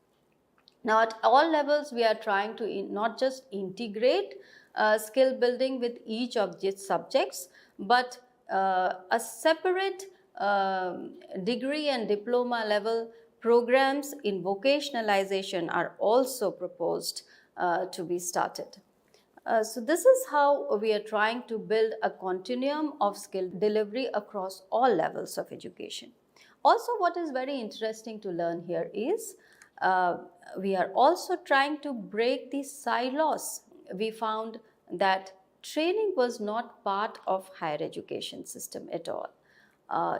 Now, at all levels, we are trying to not just integrate skill building with each of these subjects, but a separate degree and diploma level programs in vocationalization are also proposed to be started. So this is how we are trying to build a continuum of skill delivery across all levels of education. Also, what is very interesting to learn here is we are also trying to break the silos. We found that training was not part of higher education system at all.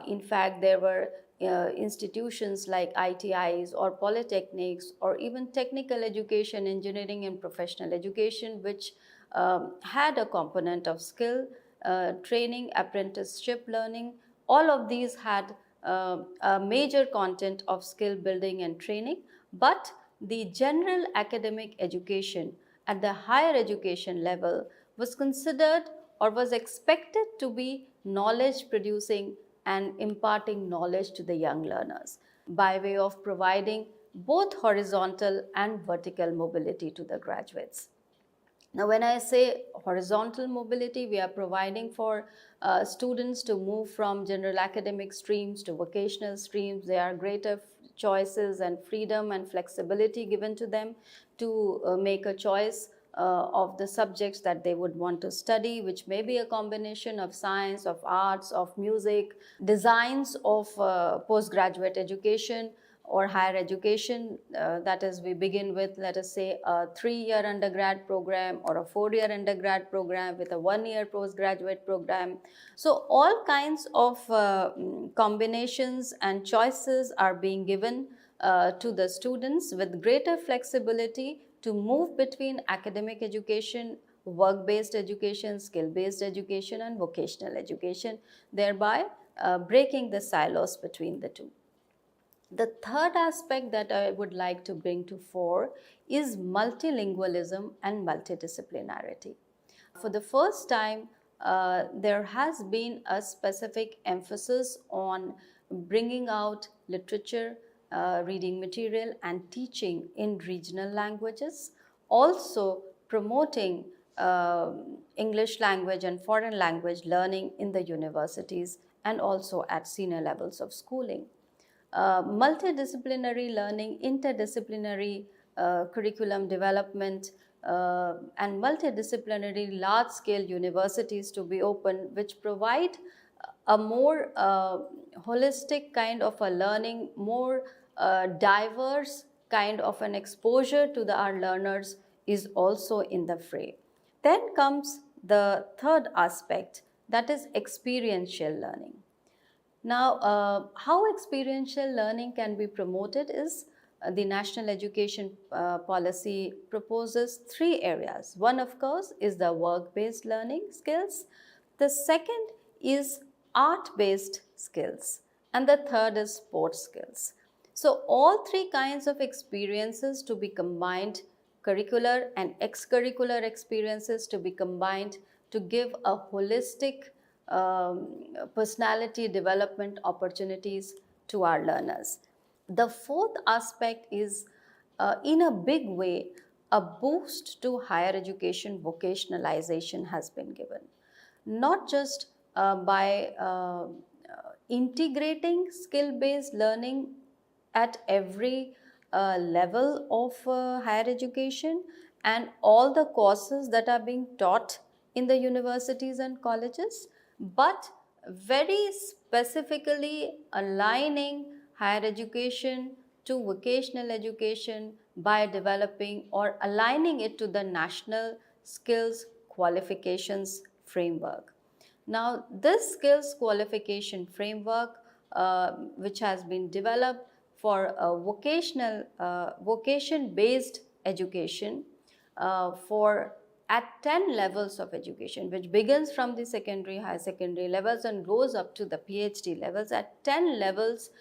In fact, there were institutions like ITIs or polytechnics or even technical education, engineering and professional education, which had a component of skill training, apprenticeship learning. All of these had a major content of skill building and training, but the general academic education at the higher education level was considered or was expected to be knowledge producing and imparting knowledge to the young learners by way of providing both horizontal and vertical mobility to the graduates. Now, when I say horizontal mobility, we are providing for students to move from general academic streams to vocational streams. There are greater choices and freedom and flexibility given to them to make a choice of the subjects that they would want to study, which may be a combination of science, of arts, of music, designs of postgraduate education or higher education. That is, we begin with, let us say, a 3-year undergrad program or a 4-year undergrad program with a 1-year postgraduate program. So all kinds of combinations and choices are being given to the students with greater flexibility to move between academic education, work-based education, skill-based education, and vocational education, thereby breaking the silos between the two. The third aspect that I would like to bring to fore is multilingualism and multidisciplinarity. For the first time, there has been a specific emphasis on bringing out literature, reading material and teaching in regional languages, also promoting English language and foreign language learning in the universities and also at senior levels of schooling. Multidisciplinary learning, interdisciplinary curriculum development, and multidisciplinary large-scale universities to be opened, which provide a more holistic kind of a learning, more diverse kind of an exposure to our learners is also in the fray. Then comes the third aspect, that is experiential learning. Now, how experiential learning can be promoted is the National Education Policy proposes 3 areas. One, of course, is the work-based learning skills. The second is art-based skills. And the third is sports skills. So, all 3 kinds of experiences to be combined, curricular and extracurricular experiences to be combined to give a holistic personality development opportunities to our learners. The fourth aspect is, in a big way, a boost to higher education vocationalization has been given. Not just by integrating skill-based learning at every level of higher education and all the courses that are being taught in the universities and colleges, but very specifically aligning higher education to vocational education by developing or aligning it to the National Skills Qualifications Framework. Now, this skills qualification framework, which has been developed for vocation-based education for at 10 levels of education, which begins from the secondary, higher secondary levels and goes up to the PhD levels. At 10 levels,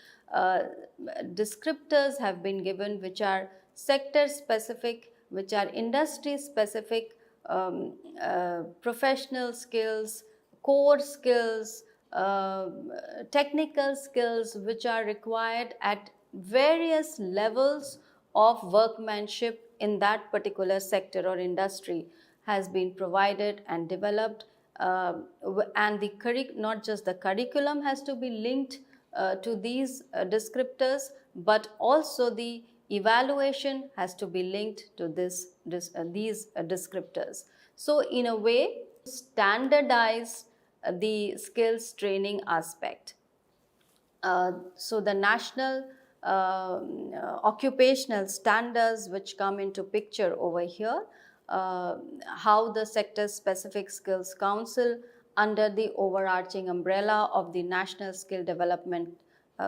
descriptors have been given which are sector specific, which are industry specific, professional skills, core skills, technical skills which are required at various levels of workmanship in that particular sector or industry has been provided and developed, and not just the curriculum has to be linked to these descriptors, but also the evaluation has to be linked to these descriptors. So in a way, standardize the skills training aspect. So the national occupational standards which come into picture over here, how the sector specific skills council under the overarching umbrella of the National Skill Development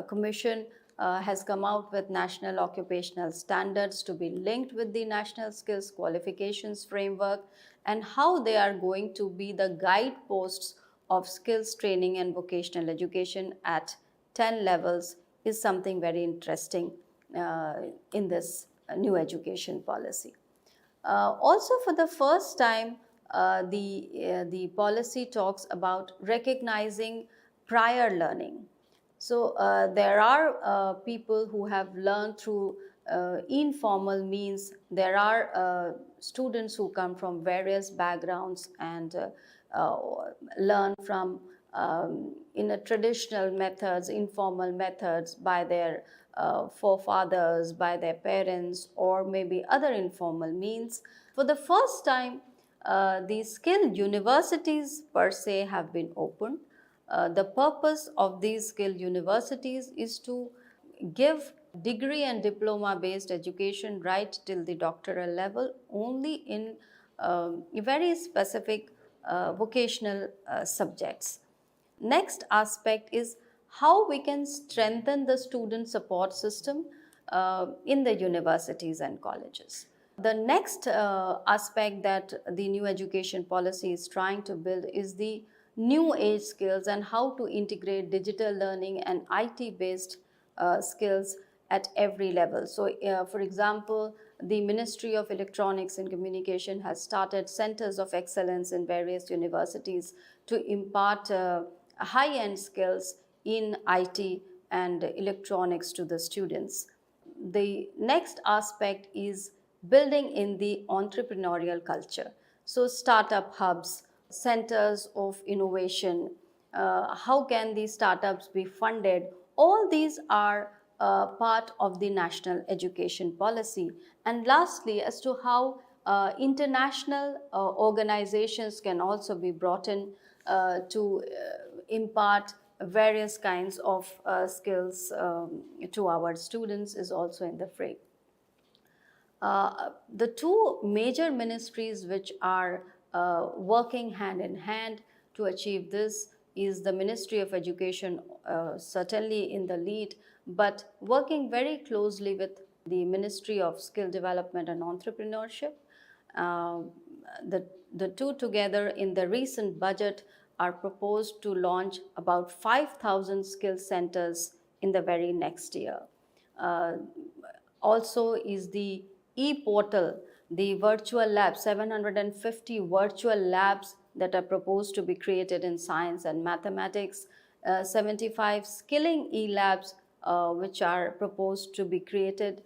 Commission has come out with national occupational standards to be linked with the national skills qualifications framework, and how they are going to be the guideposts of skills training and vocational education at 10 levels is something very interesting in this new education policy. Also, for the first time, the policy talks about recognizing prior learning. So there are people who have learned through informal means. There are students who come from various backgrounds and learn from in a traditional methods, informal methods by their forefathers, by their parents, or maybe other informal means. For the first time, the skilled universities per se have been opened. The purpose of these skilled universities is to give degree and diploma based education right till the doctoral level only in very specific vocational subjects. Next aspect is how we can strengthen the student support system in the universities and colleges. The next aspect that the new education policy is trying to build is the new age skills and how to integrate digital learning and IT based skills at every level. So, for example, the Ministry of Electronics and Communication has started centers of excellence in various universities to impart high-end skills in IT and electronics to the students. The next aspect is building in the entrepreneurial culture. So startup hubs, centers of innovation, how can these startups be funded? All these are part of the national education policy. And lastly, as to how international organizations can also be brought in to impart various kinds of skills to our students is also in the fray. The two major ministries which are working hand in hand to achieve this is the Ministry of Education, certainly in the lead, but working very closely with the Ministry of Skill Development and Entrepreneurship. The two together in the recent budget are proposed to launch about 5,000 skill centers in the very next year. Also is the e-portal, the virtual labs, 750 virtual labs that are proposed to be created in science and mathematics, 75 skilling e-labs which are proposed to be created.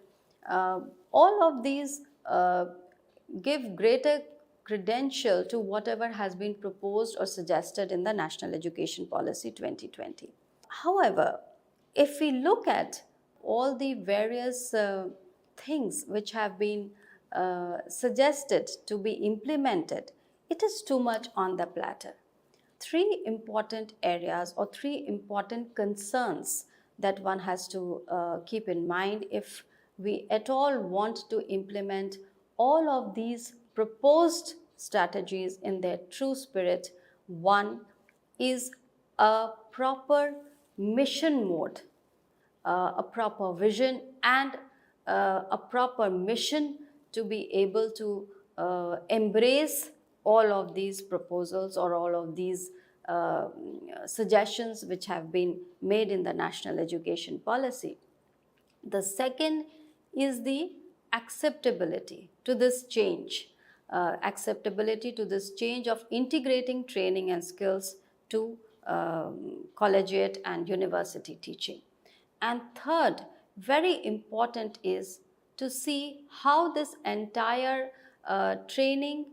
All of these give greater credential to whatever has been proposed or suggested in the National Education Policy 2020. However, if we look at all the various things which have been suggested to be implemented, it is too much on the platter. Three important areas or three important concerns that one has to keep in mind if we at all want to implement all of these proposed strategies in their true spirit. One is a proper mission mode, a proper vision, and a proper mission to be able to embrace all of these proposals or all of these suggestions which have been made in the National Education Policy. The second is the acceptability to this change, acceptability to this change of integrating training and skills to collegiate and university teaching. And third, very important is to see how this entire training,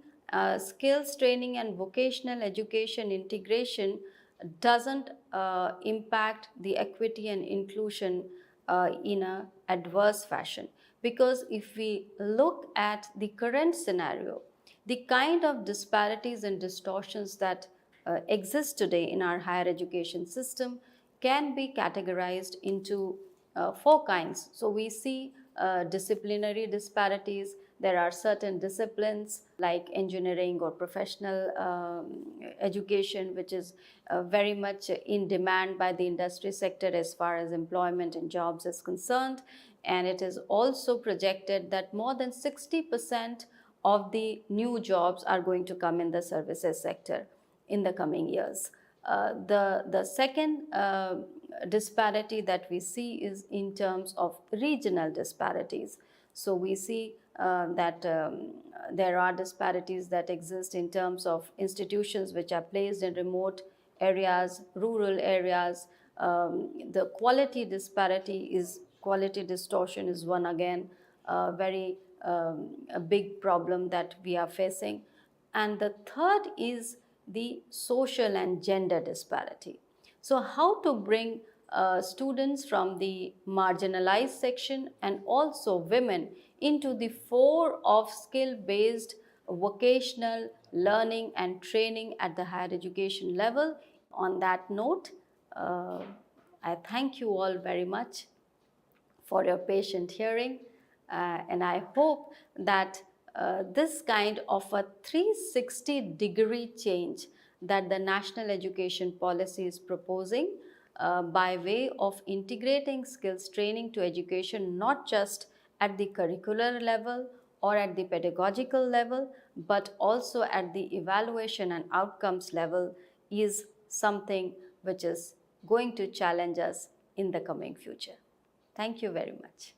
skills training and vocational education integration doesn't impact the equity and inclusion in an adverse fashion. Because if we look at the current scenario, the kind of disparities and distortions that exist today in our higher education system can be categorized into four kinds. So we see disciplinary disparities. There are certain disciplines like engineering or professional education, which is very much in demand by the industry sector as far as employment and jobs is concerned. And it is also projected that more than 60% of the new jobs are going to come in the services sector in the coming years. The second disparity that we see is in terms of regional disparities. So we see that there are disparities that exist in terms of institutions which are placed in remote areas, rural areas. The quality distortion is one again very a big problem that we are facing. And the third is the social and gender disparity. So how to bring students from the marginalized section and also women into the fore of skill-based vocational learning and training at the higher education level. On that note, I thank you all very much for your patient hearing, and I hope that this kind of a 360-degree change that the National Education Policy is proposing by way of integrating skills training to education, not just at the curricular level or at the pedagogical level, but also at the evaluation and outcomes level, is something which is going to challenge us in the coming future. Thank you very much.